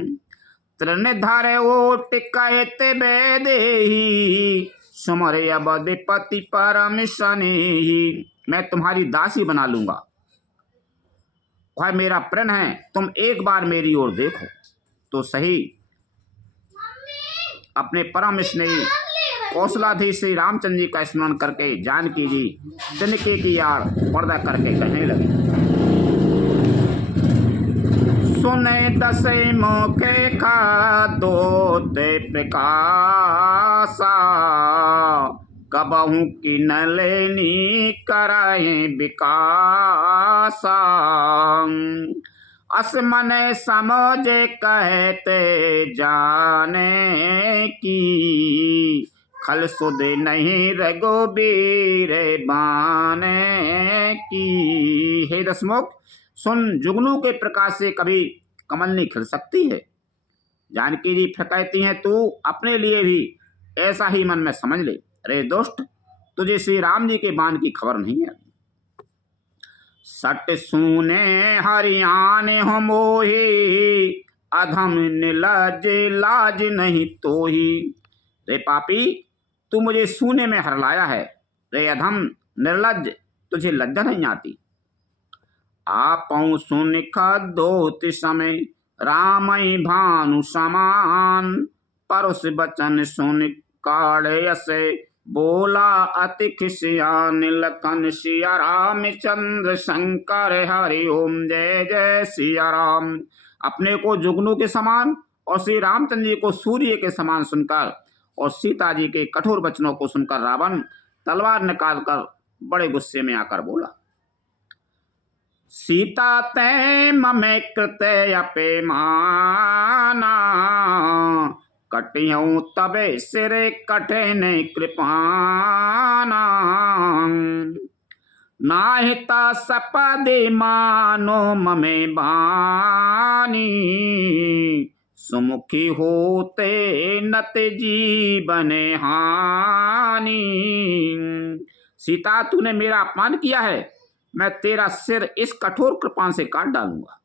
त्रिनिधर ओट कहते बेदेही, सुमर अवधिपति परम स्नेही। मैं तुम्हारी दासी बना लूंगा, वह मेरा प्रण है, तुम एक बार मेरी ओर देखो तो सही। अपने परम स्नेही कौशलाधीश श्री रामचंद्र जी का स्मरण करके जानकी जी तिनके की आड़ पर्दा करके कहने लगी, सुने दसे मौके का दोते प्रकाशा, कबहू की न लेनी कराए विकासा। अस मन समझे कहते जाने की, खल सुध नहीं रघुबीर बाने की। हे दशमुख, सुन, जुगनू के प्रकाश से कभी कमल नहीं खिल सकती है। जानकी जी फिर कहती हैं, तू अपने लिए भी ऐसा ही मन में समझ ले। अरे दुष्ट, तुझे श्री राम जी के बाण की खबर नहीं है। सट सुने हरियाने हो मोही, अधम निलज लाज नहीं तोही। रे पापी, तू मुझे सूने में हरलाया है। रे अधम निर्लज, तुझे लज्जा नहीं आती। आपौ सुन खदोत समय, रामई भानु समान। परुष बचन सुन काढ़े असे, बोला अति खिसियान लखन। सिया रामचंद्र शंकर हरि ओम, जय जय सिया राम। अपने को जुगनू के समान और श्री रामचंद्र जी को सूर्य के समान सुनकर और सीता जी के कठोर वचनों को सुनकर रावण तलवार निकालकर बड़े गुस्से में आकर बोला, सीता ते ममे कृत्य अपमाना, कटियऊ तबे सिरे कटे ने कृपाना। नाहिता सपदे मानो ममे बानी, सुमुखी होते नत जीवन हानि। सीता, तूने मेरा अपमान किया है, मैं तेरा सिर इस कठोर कृपान से काट डालूंगा,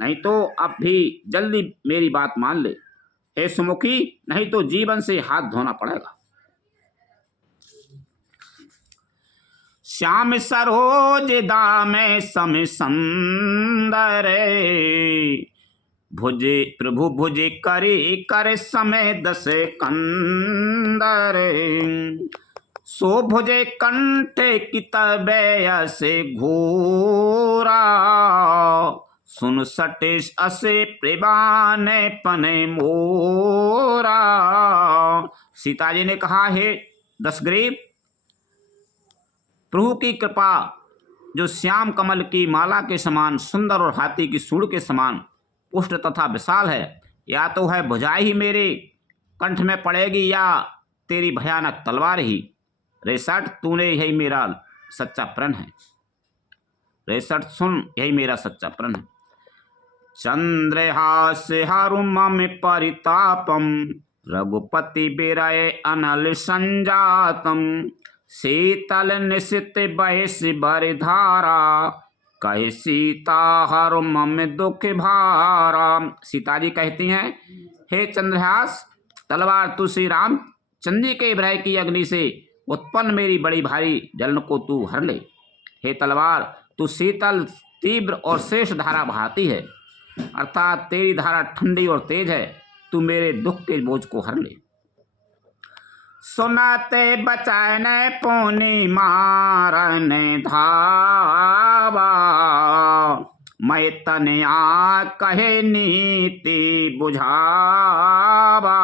नहीं तो अब भी जल्दी मेरी बात मान ले। हे सुमुखी, नहीं तो जीवन से हाथ धोना पड़ेगा। श्याम सरोज दामे सम सुंदर, भुजे प्रभु भुजे करे कर समय दस कंदर। सो भुजे कंठे कितबे से घोरा, सुन सटेश असे प्रेबाने पने मोरा। सीता जी ने कहा, हे दशग्रीव, प्रभु की कृपा जो श्याम कमल की माला के समान सुंदर और हाथी की सूंड के समान पुष्ट तथा विशाल है, या तो है भुजाई ही मेरे कंठ में पड़ेगी या तेरी भयानक तलवार ही। रेसठ, तूने यही मेरा सच्चा प्रण है। रेसठ, सुन, यही मेरा सच्चा प्रण है। चंद्रहास हरुमम परितापम, रघुपति बिरय अनल संजातम। शीतल निशित बहिष बरधारा, कहे सीता हरुमम दुख भारा। सीता जी कहती हैं, हे चंद्रहास, तलवार तू श्री राम चंद्र के विरह की अग्नि से उत्पन्न मेरी बड़ी भारी जलन को तू हर ले। हे तलवार, तू शीतल, तीव्र और शेष धारा बहाती है, अर्थात तेरी धारा ठंडी और तेज है। तू मेरे दुख के बोझ को हर ले। सुनाते बचन पुनि मारन धावा, मैं तनया कहे नीति बुझावा।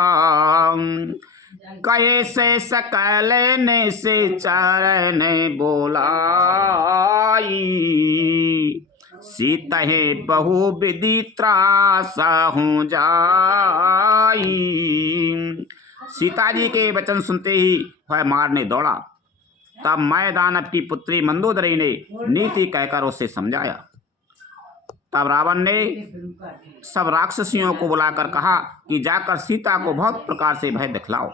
कहे से सकल ने से चरण बोलाई, सीतहे बहु विधि त्रास हूँ जाई। सीता जी के वचन सुनते ही वह मारने दौड़ा। तब मैं दानव की पुत्री मंदोदरी ने नीति कहकर उसे समझाया। तब रावण ने सब राक्षसियों को बुलाकर कहा कि जाकर सीता को बहुत प्रकार से भय दिखलाओ।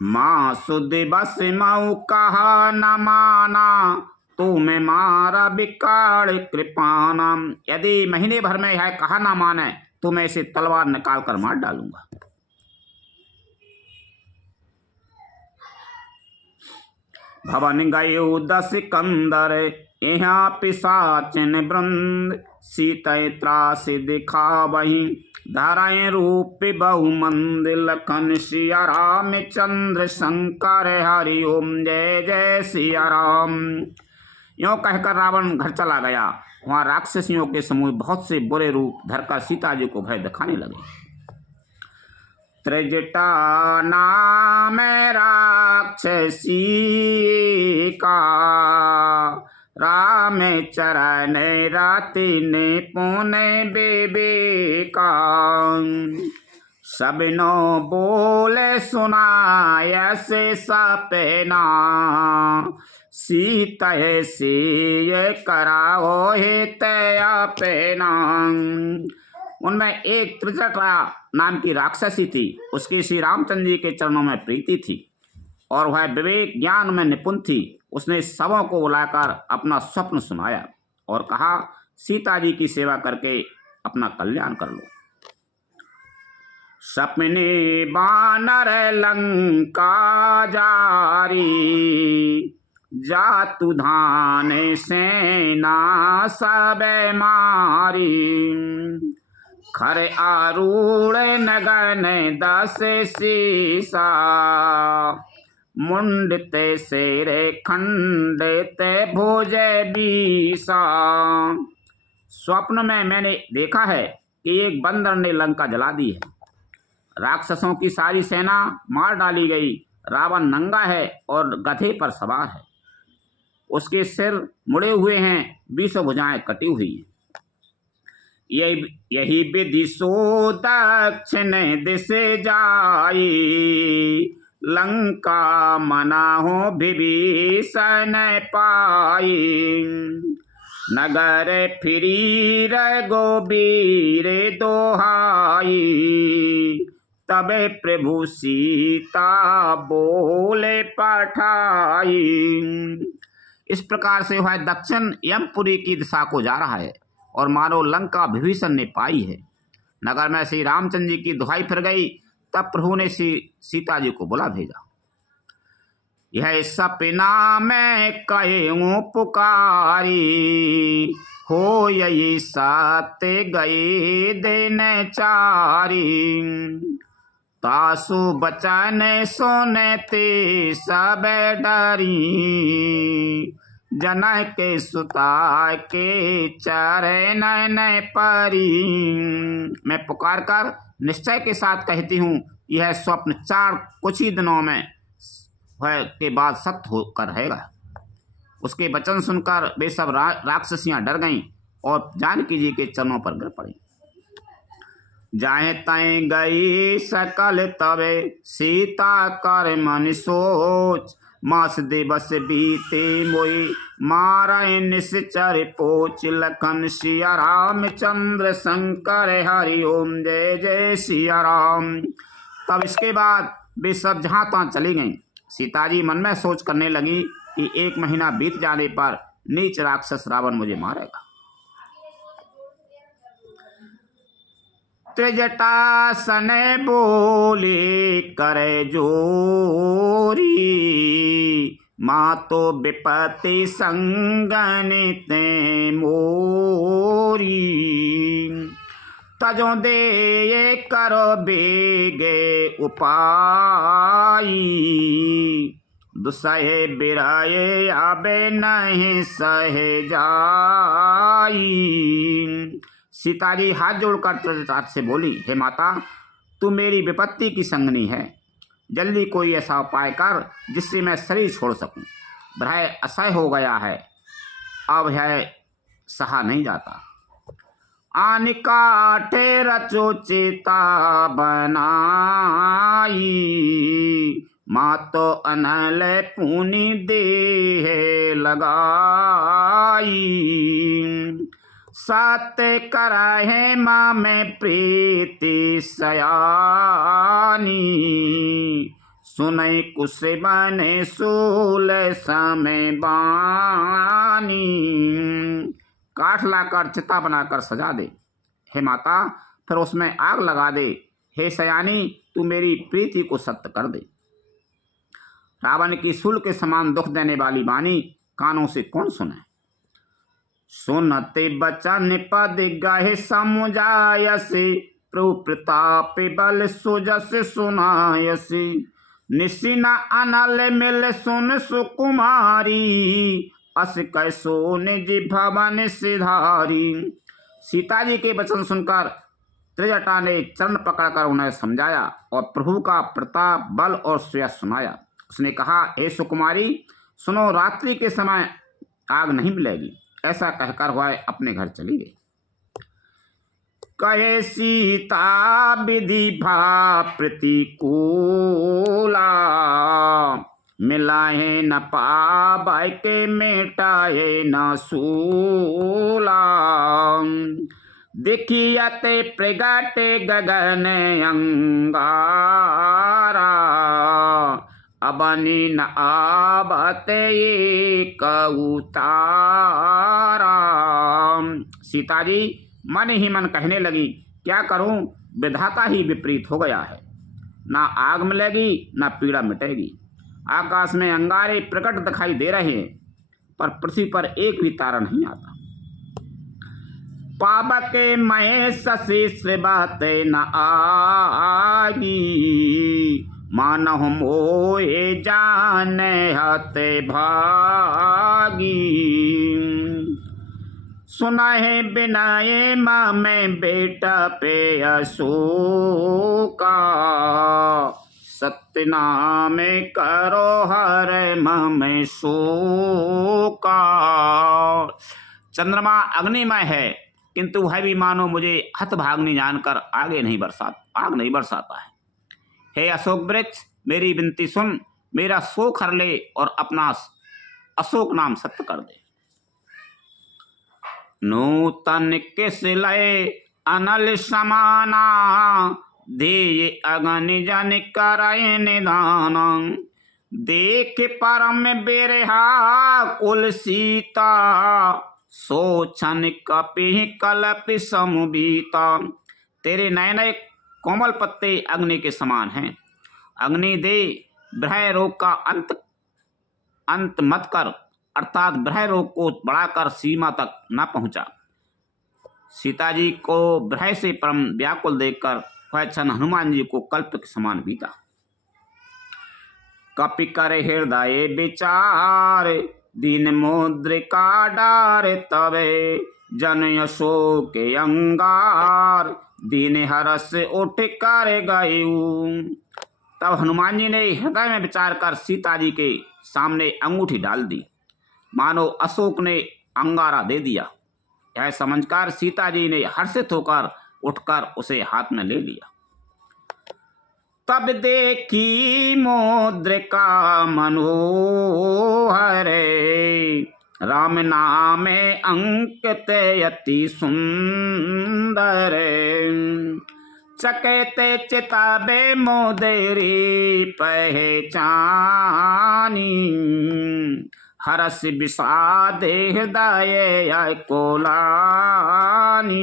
माँ सुदिवस मऊ कहा न माना, तुम्हें मारा विकाल कृपाना। यदि महीने भर में यह कहा न माने तो मैं इसे तलवार निकाल कर मार डालूंगा। भवन गयो दस कंदर, यहाँ पिशाचन वृंद। सीतय त्रास दिखावहीं, धाराएं रूप बहुमंद। लखन सिया रामचंद्र शंकर हरि ओम जय जय सिया राम। यों कहकर रावण घर चला गया। वहां राक्षसियों के समूह बहुत से बुरे रूप धरकर सीता जी को भय दिखाने लगे। त्रिजटा नाम राक्षसी का, राम चरण राति ने पुने बेबेका। सबनो बोले सुनाय से सपना, सीता से ये कराओ हे तया पेना। उनमें एक त्रिजटा नाम की राक्षसी थी। उसकी श्री रामचंद्र जी के चरणों में प्रीति थी और वह विवेक ज्ञान में निपुण थी। उसने सबों को बुलाकर अपना स्वप्न सुनाया और कहा, सीता जी की सेवा करके अपना कल्याण कर लो। सपने बानर लंका जारी, जातु धान सेना सब मारी। खर आरूढ़ नगन दस सीसा, मुंडते शेरे खंडते भुज बीसा। स्वप्न में मैंने देखा है कि एक बंदर ने लंका जला दी है। राक्षसों की सारी सेना मार डाली गई। रावण नंगा है और गधे पर सवार है। उसके सिर मुड़े हुए हैं, 20 भुजाएं कटी हुई हैं। यही विधि सो दक्षिण दिश जाई, लंका मना हो विभीषण पाई। नगर फिरी रघुबीर दोहाई, तबे प्रभु सीता बोले पठाई। इस प्रकार से वह दक्षिण यमपुरी की दिशा को जा रहा है और मानो लंका विभीषण ने पाई है। नगर में श्री रामचंद्र जी की दुहाई फिर गई। तब प्रभु ने श्री सीता जी को बुला भेजा। यह सपना में कहूँ पुकारी, हो यही सत्य गए दिन चारी। तासु बचन सुनते सब डरी, जनक के सुता के चरण परी। मैं पुकार कर निश्चय के साथ कहती हूँ, यह स्वप्न कुछ ही दिनों में के बाद सत्य होकर रहेगा। उसके वचन सुनकर वे सब राक्षसियां डर गईं और जानकी जी के चरणों पर गिर पड़ी। जाहे तय गई सकल तवे, सीता कर मन सोच। मास दिवस बीते मोई, मारा निश्चर पोच। लखन सिया रामचंद्र शंकर हरि ओम जय जय सिया राम। तब इसके बाद वे सब जहाँ तहाँ चली गईं। सीता जी मन में सोच करने लगी कि 1 महीना बीत जाने पर नीच राक्षस रावण मुझे मारेगा। त्रिजटा सने बोले करे जोरी, माँ तो विपत्ति संगन ते मोरी। तजो दे ये करो बेगे उपाई, दुसहे बिराए आबे नहीं सहे जाई। सीता जी हाथ जोड़कर त्रिजटा से बोली, हे माता, तू मेरी विपत्ति की संगनी है, जल्दी कोई ऐसा उपाय कर जिससे मैं शरीर छोड़ सकूं। भय असह्य हो गया है, अब है सहा नहीं जाता। आन काठे रचो चेता बनाई, माँ तो अनल पूनी देह लगाई। सात कराहे माँ में प्रीति सयानी, सुनई कुश बने सूल समय बानी। काठ लाकर चिता बनाकर सजा दे, हे माता, फिर उसमें आग लगा दे। हे सयानी, तू मेरी प्रीति को सत्य कर दे। रावण की सूल के समान दुख देने वाली वाणी कानों से कौन सुने। सुनते बचन पद गाहे समुझायसी, प्रभु प्रताप बल सुजस सुनायसी। निशिना अनल मिल सुन सुकुमारी, अस कैसो निज भवन सिधारी। सीता जी के वचन सुनकर त्रिजटा ने चरण पकड़कर उन्हें समझाया और प्रभु का प्रताप बल और सुयश सुनाया। उसने कहा, हे सुकुमारी, सुनो, रात्रि के समय आग नहीं मिलेगी। ऐसा कहकर वह अपने घर चली गई। कहे सीता विधि भा प्रतिकूला, मिलाए न पाबाय के मेटाए न सूला। देखियते प्रगटे गगन अंगारा, अबनी न आबते एक उतारा। सीता जी मन ही मन कहने लगी, क्या करूं, विधाता ही विपरीत हो गया है। ना आग मिलेगी ना पीड़ा मिटेगी। आकाश में अंगारे प्रकट दिखाई दे रहे हैं, पर पृथ्वी पर एक भी तारा नहीं आता। पाबके मय शशि श्रीबात न आगी, मानहु मोहे जान हते भागी। सुनाहे बिनाए माँ में बेटा पे अशोका, सत्य नाम करो हर में शोका। चंद्रमा अग्निमय है, किंतु वह भी मानो मुझे हतभाग्नि जानकर आग नहीं बरसाता है। हे अशोक वृक्ष, मेरी विनती सुन, मेरा शोक हर ले और अपना अशोक नाम सत्य कर दे। नूतन किस लय अनल समाना, देय अगनि जन करय निदान। देख परम बिरहा कुल सीता, सोचन कपि कल्प समुबीता। तेरे नयन कोमल पत्ते अग्नि के समान हैं। अग्नि दे, ब्रह रोग का अंत मत कर, अर्थात ब्रह रोग को बढ़ाकर सीमा तक न पहुंचा। सीता जी को ब्रह से परम व्याकुल देखकर वह क्षण हनुमान जी को कल्प के समान बीता। कपि कर हृदय विचार, दीन मुद्रिका डार तबे। जन अशोक अंगार, दीन हरस उठ कर गयू। तब हनुमान जी ने हृदय में विचार कर सीता जी के सामने अंगूठी डाल दी, मानो अशोक ने अंगारा दे दिया। यह समझकर सीता जी ने हर्षित होकर उठकर उसे हाथ में ले लिया। तब देखी मुद्रिका मनोहर, राम नामे अंकित अति सुंदर। चकते चिताबे मोदेरी पहचानी, हरस विषाद हृदय कोलानी।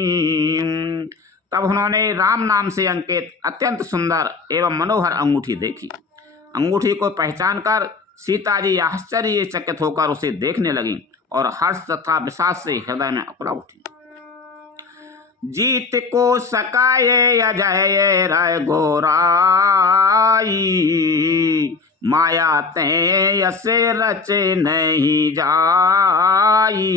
तब उन्होंने राम नाम से अंकित अत्यंत सुंदर एवं मनोहर अंगूठी देखी। अंगूठी को पहचान कर सीता जी आश्चर्यचकित होकर उसे देखने लगी और हर्ष तथा विषाद से हृदय में उकड़ा उठी। जीत को सकाये अजय रय गोराई, माया ते यसे रचे नहीं जाई।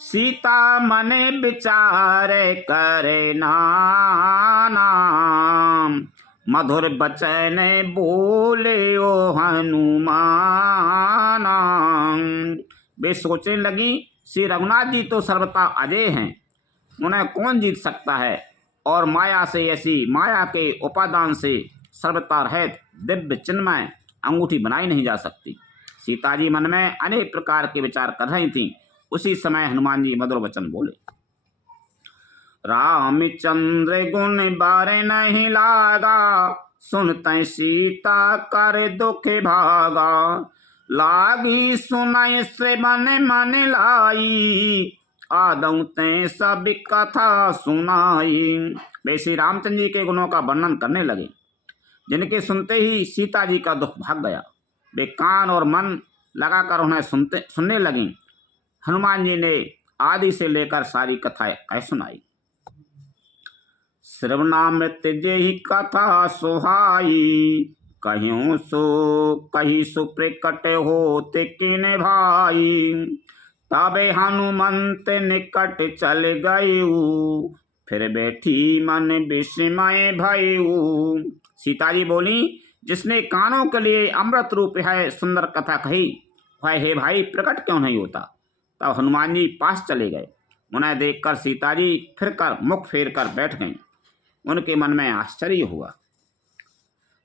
सीता मने विचारे करे नाना, मधुर बचन बोले ओ हनुमाना। वे सोचने लगी, श्री रघुनाथ जी तो सर्वथा अजय हैं, उन्हें कौन जीत सकता है, और माया से ऐसी माया के उपादान से सर्वथा रहित दिव्य चिन्मय अंगूठी बनाई नहीं जा सकती। सीता जी मन में अनेक प्रकार के विचार कर रही थीं। उसी समय हनुमान जी मधुर वचन बोले। रामचंद्र गुण बारे नहीं लागा, सुनते सीता कर दुख भागा। लागी सुनाई से मन मन लाई, आदौ ते सब कथा सुनाई। वे श्री रामचंद्र जी के गुणों का वर्णन करने लगे, जिनके सुनते ही सीता जी का दुख भाग गया। वे कान और मन लगाकर उन्हें सुनने लगी। हनुमान जी ने आदि से लेकर सारी कथाएं कह सुनाई। श्रवणामृत जेहि कथा सुहाई, कहियो सो कही सुप्रकट होते किन भाई। तबे हनुमंत निकट चल गयऊ, फिर बैठी मन विस्मय भयऊ। सीता जी बोली, जिसने कानों के लिए अमृत रूप है सुंदर कथा कही, वह हे भाई प्रकट क्यों नहीं होता। तब हनुमान जी पास चले गए। उन्हें देखकर सीता जी फिर कर मुख फेर कर बैठ गईं। उनके मन में आश्चर्य हुआ।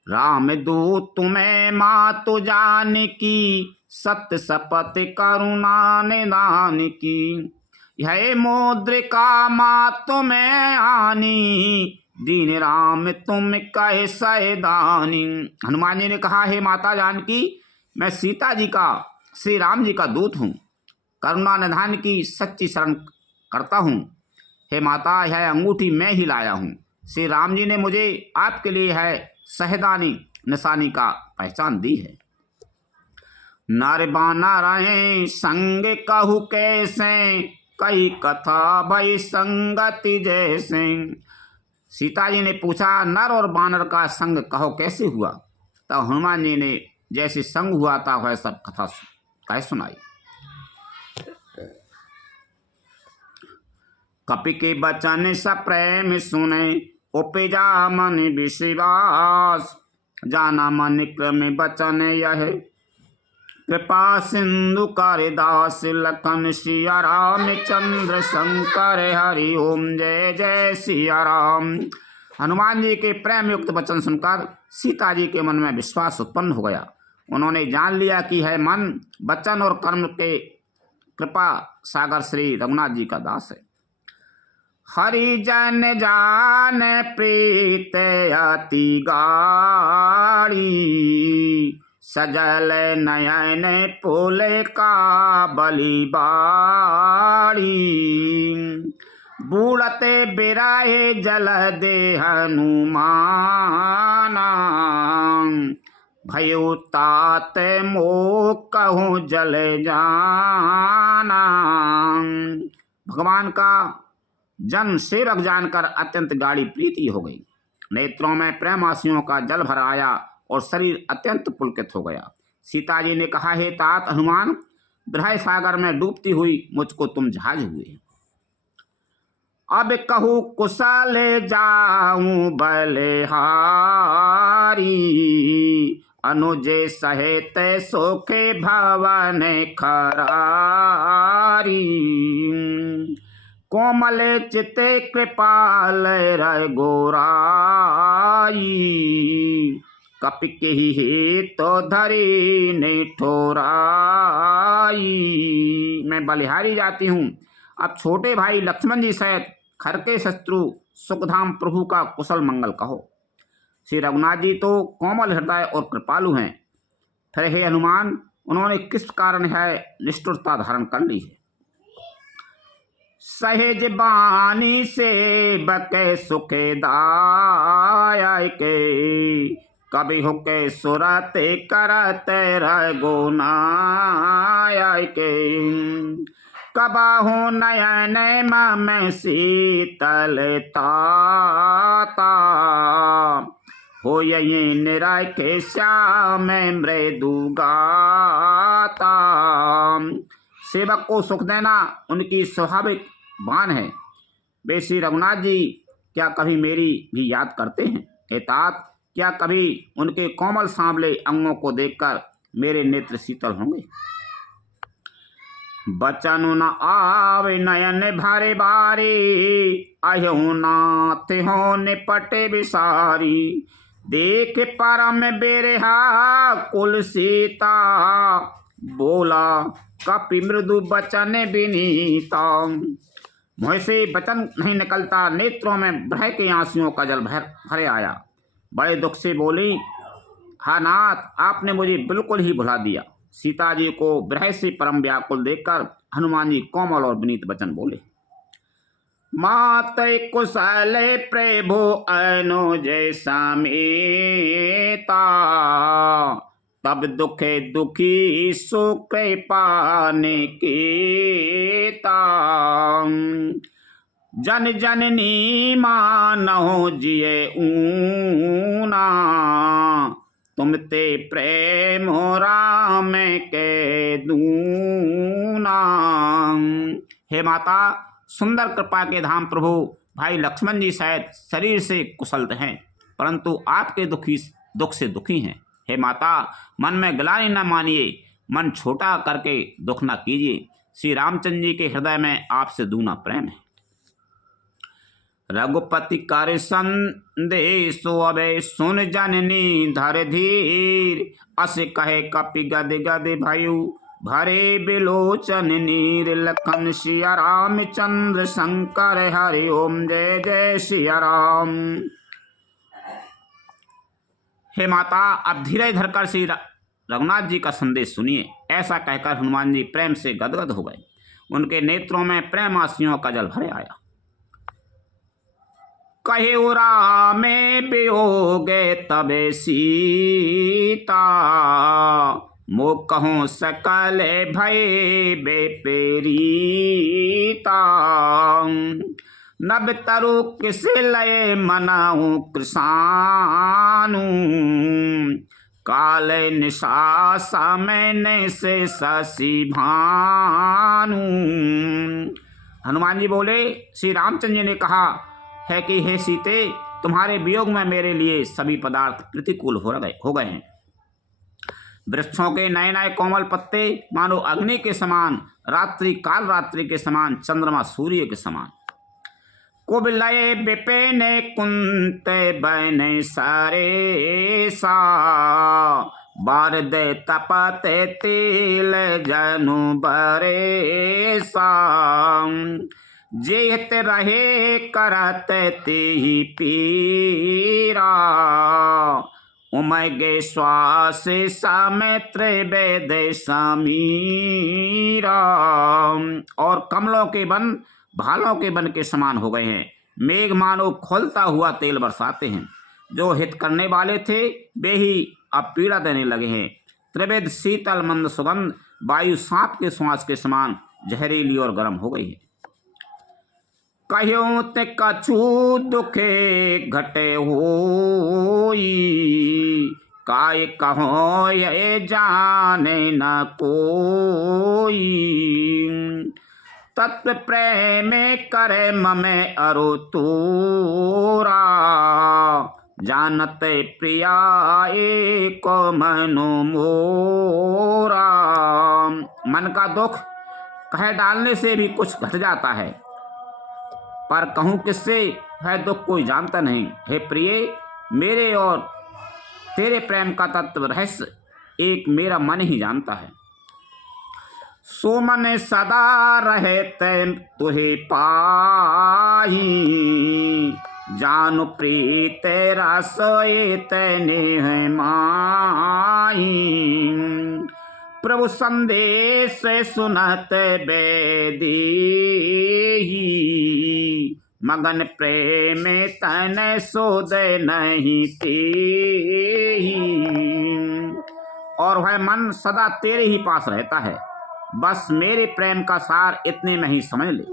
राम दूत तुम्हें मातु जान की, सत्य शपथ करुणा निदान की। यह मुद्रिका मातु में आनी, दीन राम तुम कहे सैदानी। हनुमान जी ने कहा, हे माता जानकी, मैं सीता जी का श्री राम जी का दूत हूँ, करुणा निधान की सच्ची शरण करता हूँ। हे माता, यह अंगूठी मैं ही लाया हूँ। श्री राम जी ने मुझे आपके लिए है सहदानी निशानी का पहचान दी है। नर बाना रहे संग कहु कैसे, कई कथा भई संगति जैसे। सीता जी ने पूछा, नर और बानर का संग कहो कैसे हुआ। तब हनुमान जी ने जैसे संग हुआ था वह सब कथा कह सुनाई। कपि के बचन सब प्रेम सुने, उपजा मन विश्वास। जाना मन क्रम बचन यह, कृपा सिंधु कारिदास। लखन सिया रामचंद्र शंकर हरि ओम जय जय सिया राम। हनुमान जी के प्रेम युक्त वचन सुनकर सीता जी के मन में विश्वास उत्पन्न हो गया। उन्होंने जान लिया कि है मन वचन और कर्म के कृपा सागर श्री रघुनाथ जी का दास है। हरिजन जान प्रीत अति गाड़ी, सजल नयन पुल का बलिबाड़ी। बूढ़ते बिराए जल दे हनुमाना, भयो तात मोह कहूँ जल जाना। भगवान का जन सेवक जानकर अत्यंत गाढ़ी प्रीति हो गई। नेत्रों में प्रेम आंसुओं का जल भर आया और शरीर अत्यंत पुलकित हो गया। सीता जी ने कहा, हे तात हनुमान, विरह सागर में डूबती हुई मुझको तुम जहाज हुए। अब कहूँ कुशल जाऊं बलिहारी, अनुजे सहित सोखे भवन खरारी। कोमल चिते कृपाल रघुराई, कपि केहि तो धरी निठोराई। मैं बलिहारी जाती हूँ, अब छोटे भाई लक्ष्मण जी सहित खर के शत्रु सुखधाम प्रभु का कुशल मंगल कहो। श्री रघुनाथ जी तो कोमल हृदय और कृपालु हैं, फिर हे हनुमान, उन्होंने किस कारण है निष्ठुरता धारण कर ली है। सहज बानी से बके सुखेदाय के कभी हुके सुरते करते रगो नाय के कबाहू नयन में शीतलता हो ये निराय के श्याम मृदु गाता। सेवक को सुख देना उनकी स्वाभाविक बान है। वे श्री रघुनाथ जी क्या कभी मेरी भी याद करते हैं? हे तात, क्या कभी उनके कोमल सांवले अंगों को देखकर मेरे नेत्र शीतल होंगे? बचन न आवे नयन भरे बारी अहो नाथ हो निपटे विसारी देख परम बेरहा कुल सीता बोला कपि मृदु बचन विनीता। मुँह से वचन नहीं निकलता, नेत्रों में भय के आंसुओं का जल भरे आया। बड़े दुख से बोली, हा नाथ, आपने मुझे बिल्कुल ही भुला दिया। सीता जी को विरह से परम व्याकुल देखकर हनुमान जी कोमल और विनीत वचन बोले। मात कुशल प्रभु अनुज समेता तब दुखे दुखी सुख पाने केता जन जननी मानहो जिये ऊना तुम ते प्रेम राम के दूना। हे माता, सुंदर कृपा के धाम प्रभु भाई लक्ष्मण जी शायद शरीर से कुशल हैं, परंतु आपके दुख से दुखी हैं। हे माता, मन में गिलानी न मानिए, मन छोटा करके दुख न कीजिए। श्री रामचंद्र जी के हृदय में आपसे दूना प्रेम है। रघुपति कर संदेशो अबे सुन जननी धर धीर अस कहे कपि गद गद भयु भरे बिलोचन नीर लखन सिया रामचंद्र शंकर हरि ओम जय जय सिया राम। हे माता, अब धीरे धरकर श्री रघुनाथ जी का संदेश सुनिए। ऐसा कहकर हनुमान जी प्रेम से गदगद हो गए। उनके नेत्रों में प्रेम आंसुओं का जल भरे आया। कहे राम वियोगे तबे सीता मो कहूँ सकल भय बेपेरीता नब तरु किस लय मनाऊं कृषानु काल निशा समय से शशि भानु। हनुमान जी बोले, श्री रामचंद्र जी ने कहा है कि हे सीते, तुम्हारे वियोग में मेरे लिए सभी पदार्थ प्रतिकूल हो गए हैं। वृक्षों के नए नए कोमल पत्ते मानो अग्नि के समान, रात्रि काल रात्रि के समान, चंद्रमा सूर्य के समान। कुबलय विपिन कुंत बन सारे सा बारद तपत तिल जनु बरे सा जेत रहे करत तेहि पीरा उमगे श्वास समित्र वेद समीरा। और कमलों के वन भालों के वन के समान हो गए हैं। मेघ मानो खोलता हुआ तेल बरसाते हैं। जो हित करने वाले थे वे ही अब पीड़ा देने लगे हैं। त्रिवेद शीतल मंद सुगंध वायु सांप के श्वास के समान जहरीली और गर्म हो गई है। कहो ते कछु दुखे घटे होई काय कहो ये जाने न कोई तत्व प्रेम करे ममे अरु तोरा जानते प्रिया एको मनो मोरा। मन का दुख कह डालने से भी कुछ घट जाता है, पर कहूँ किससे है दुख कोई जानता नहीं। हे प्रिय, मेरे और तेरे प्रेम का तत्व रहस्य एक मेरा मन ही जानता है। सो मन सदा रहे तै तुहे पाही जानु प्रीत रसोए तैने है माही प्रभु संदेश सुनत बेदी, मगन प्रेम तन सोद नहीं तेहि। और वह मन सदा तेरे ही पास रहता है, बस मेरे प्रेम का सार इतने में ही समझ ले।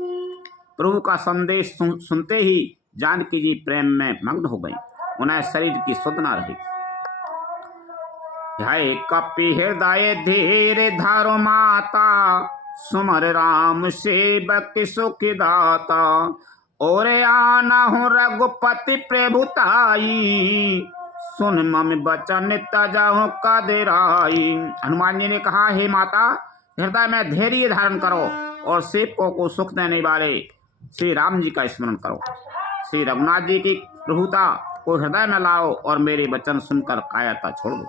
प्रभु का संदेश सुनते ही जानकी जी प्रेम में मग्न हो गई, उन्हें शरीर की सुध न रही। है कपि हृदय धीर धारो माता, सुमर राम सेवक सुख दाता। और आना हो रघुपति प्रभुताई, सुन मम बचन तजहु कदराई। हनुमान जी ने कहा, हे माता, हृदय में धैर्य धारण करो और सेवकों को सुख देने वाले श्री राम जी का स्मरण करो। श्री रघुनाथ जी की प्रभुता को हृदय में लाओ और मेरे वचन सुनकर कायरता छोड़ दो।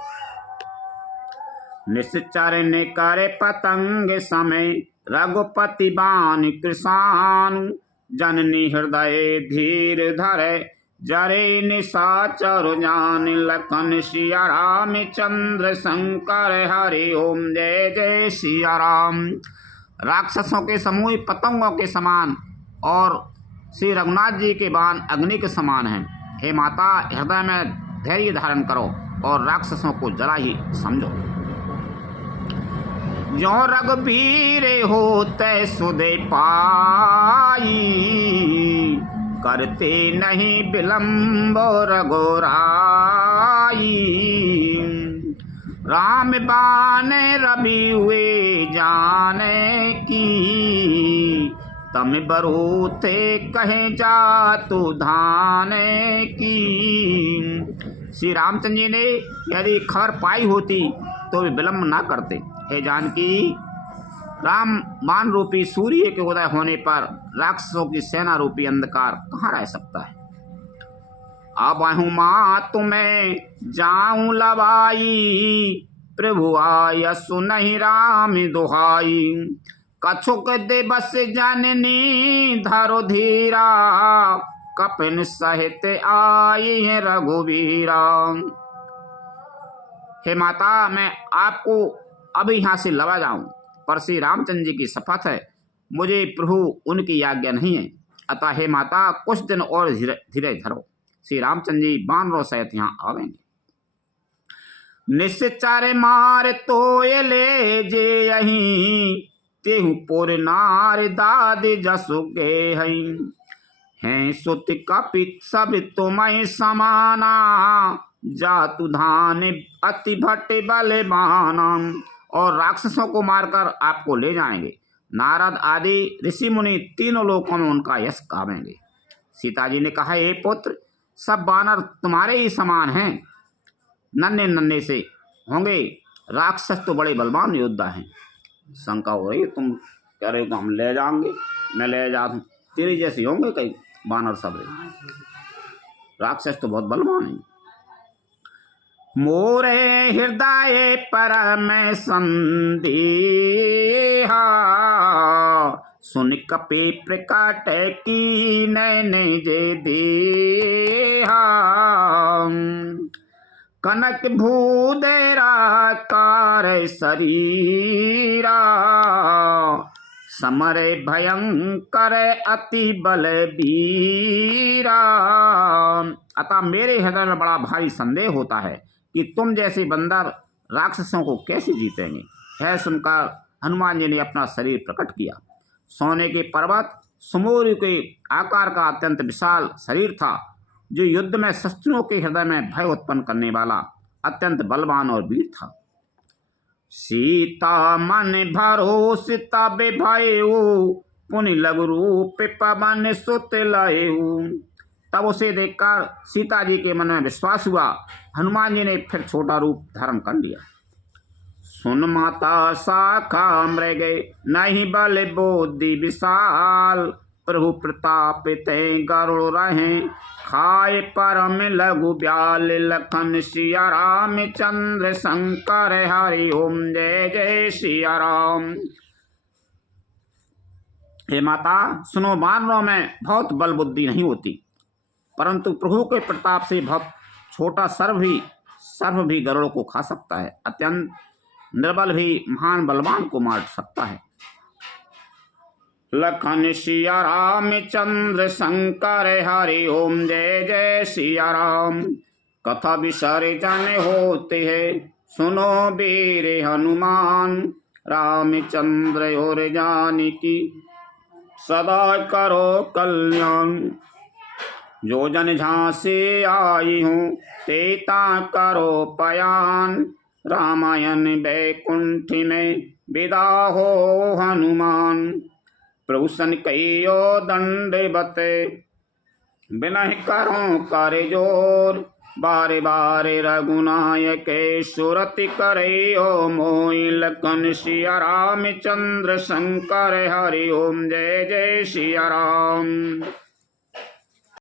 निश्चर ने करे पतंग समय, रघुपति बान कृषानु। जननी हृदय धीर धरे, जरे निशाचर जान। लखन सिया राम चंद्र शंकर हरि ओम, जय जय सिया राम। राक्षसों के समूह पतंगों के समान और श्री रघुनाथ जी के बाण अग्नि के समान हैं। हे माता, हृदय में धैर्य धारण करो और राक्षसों को जरा ही समझो। जो रघुबीर होते सुदे पाई, करते नहीं विलम्ब रघुराई। राम बाण रवि हुए जाने की, तम बरू थे कहे जा तू धाने की। श्री रामचंद्र जी ने यदि खबर पाई होती तो वे विलम्ब ना करते। हे जानकी, राम बाण रूपी सूर्य के उदय होने पर राक्षसों की सेना रूपी अंधकार कहाँ रह सकता है। अब आहूँ माँ तुम्हें जाऊं लवाई, प्रभु आय सुनहि राम दुहाई। कछुक दे बस जननी धरो धीरा, कपिन सहित आई है रघुवीरा। हे माता, मैं आपको अभी यहाँ से लवा जाऊं, पर श्री रामचंद्र जी की शपथ है, मुझे प्रभु उनकी आज्ञा नहीं है। अतः हे माता, कुछ दिन और धीरे धरो। श्री रामचंद्र जी बानरों सहित यहाँ आवेंगे। निश्चर मार तोय ले जे यहीं, तेहु पुर नार दाद जसु गे हई। हैं सुत कपित सब तुम्हें समाना, जातु धान अति भट्ट बलवाना। और राक्षसों को मारकर आपको ले जाएंगे। नारद आदि ऋषि मुनि तीनों लोकों में उनका यश गावेंगे। सीता जी ने कहा, हे पुत्र, सब बानर तुम्हारे ही समान हैं, नन्हे नन्हे से होंगे। राक्षस तो बड़े बलवान योद्धा हैं। शंका हो रही, तुम कह रहे हो कि हम ले जाएंगे, मैं ले जाऊँ, तेरे जैसे होंगे कई बानर सब। राक्षस तो बहुत बलवान हैं। मोरे हृदय परम संदेहा, सुन कपि प्रकट की नैन जे देहा। कनक भूदेरा कार शरीरा, समरे भयंकर अति बलबीरा। अतः मेरे हृदय में बड़ा भारी संदेह होता है कि तुम जैसे बंदर राक्षसों को कैसे जीतेंगे। यह सुनकर हनुमान जी ने अपना शरीर प्रकट किया। सोने के पर्वत समूह के आकार का अत्यंत विशाल शरीर था, जो युद्ध में शस्त्रों के हृदय में भय उत्पन्न करने वाला अत्यंत बलवान और वीर था। सीता मन भरोस तब भयऊ, पुनि लघु रूप पवन सुत लयऊ। तब उसे देखकर सीता जी के मन में विश्वास हुआ। हनुमान जी ने फिर छोटा रूप धारण कर लिया। सुन माता शाखा मृग, नहीं बल बोधि विशाल। प्रभु प्रताप ते गरुड़ रहे, खाए परम लघु ब्याल। लखन सिया राम चंद्र शंकर हरि ओम, जय जय सिया राम। हे माता, सुनो, बानरों में बहुत बल बुद्धि नहीं होती, परंतु प्रभु के प्रताप से बहुत छोटा सर्प भी गरुड़ को खा सकता है। अत्यंत निर्बल भी महान बलवान को मार सकता है। लखन सिया रामचंद्र शंकर हरि ओम जय जय सिया राम। कथा विसर्जन होते है सुनो वीर हनुमान। रामचंद्र और जानकी सदा करो कल्याण। जो जन झांसे आई हूँ तेता करो पयान। रामायण बैकुंठ में विदा हो हनुमान। प्रभु सन कहियो दंडवत बिनह करो कर जोर। बारे बारे रघुनायक सुरति करियो मोहि। लखन सिया रामचंद्र शंकर हरि ओम जय जय सिया राम।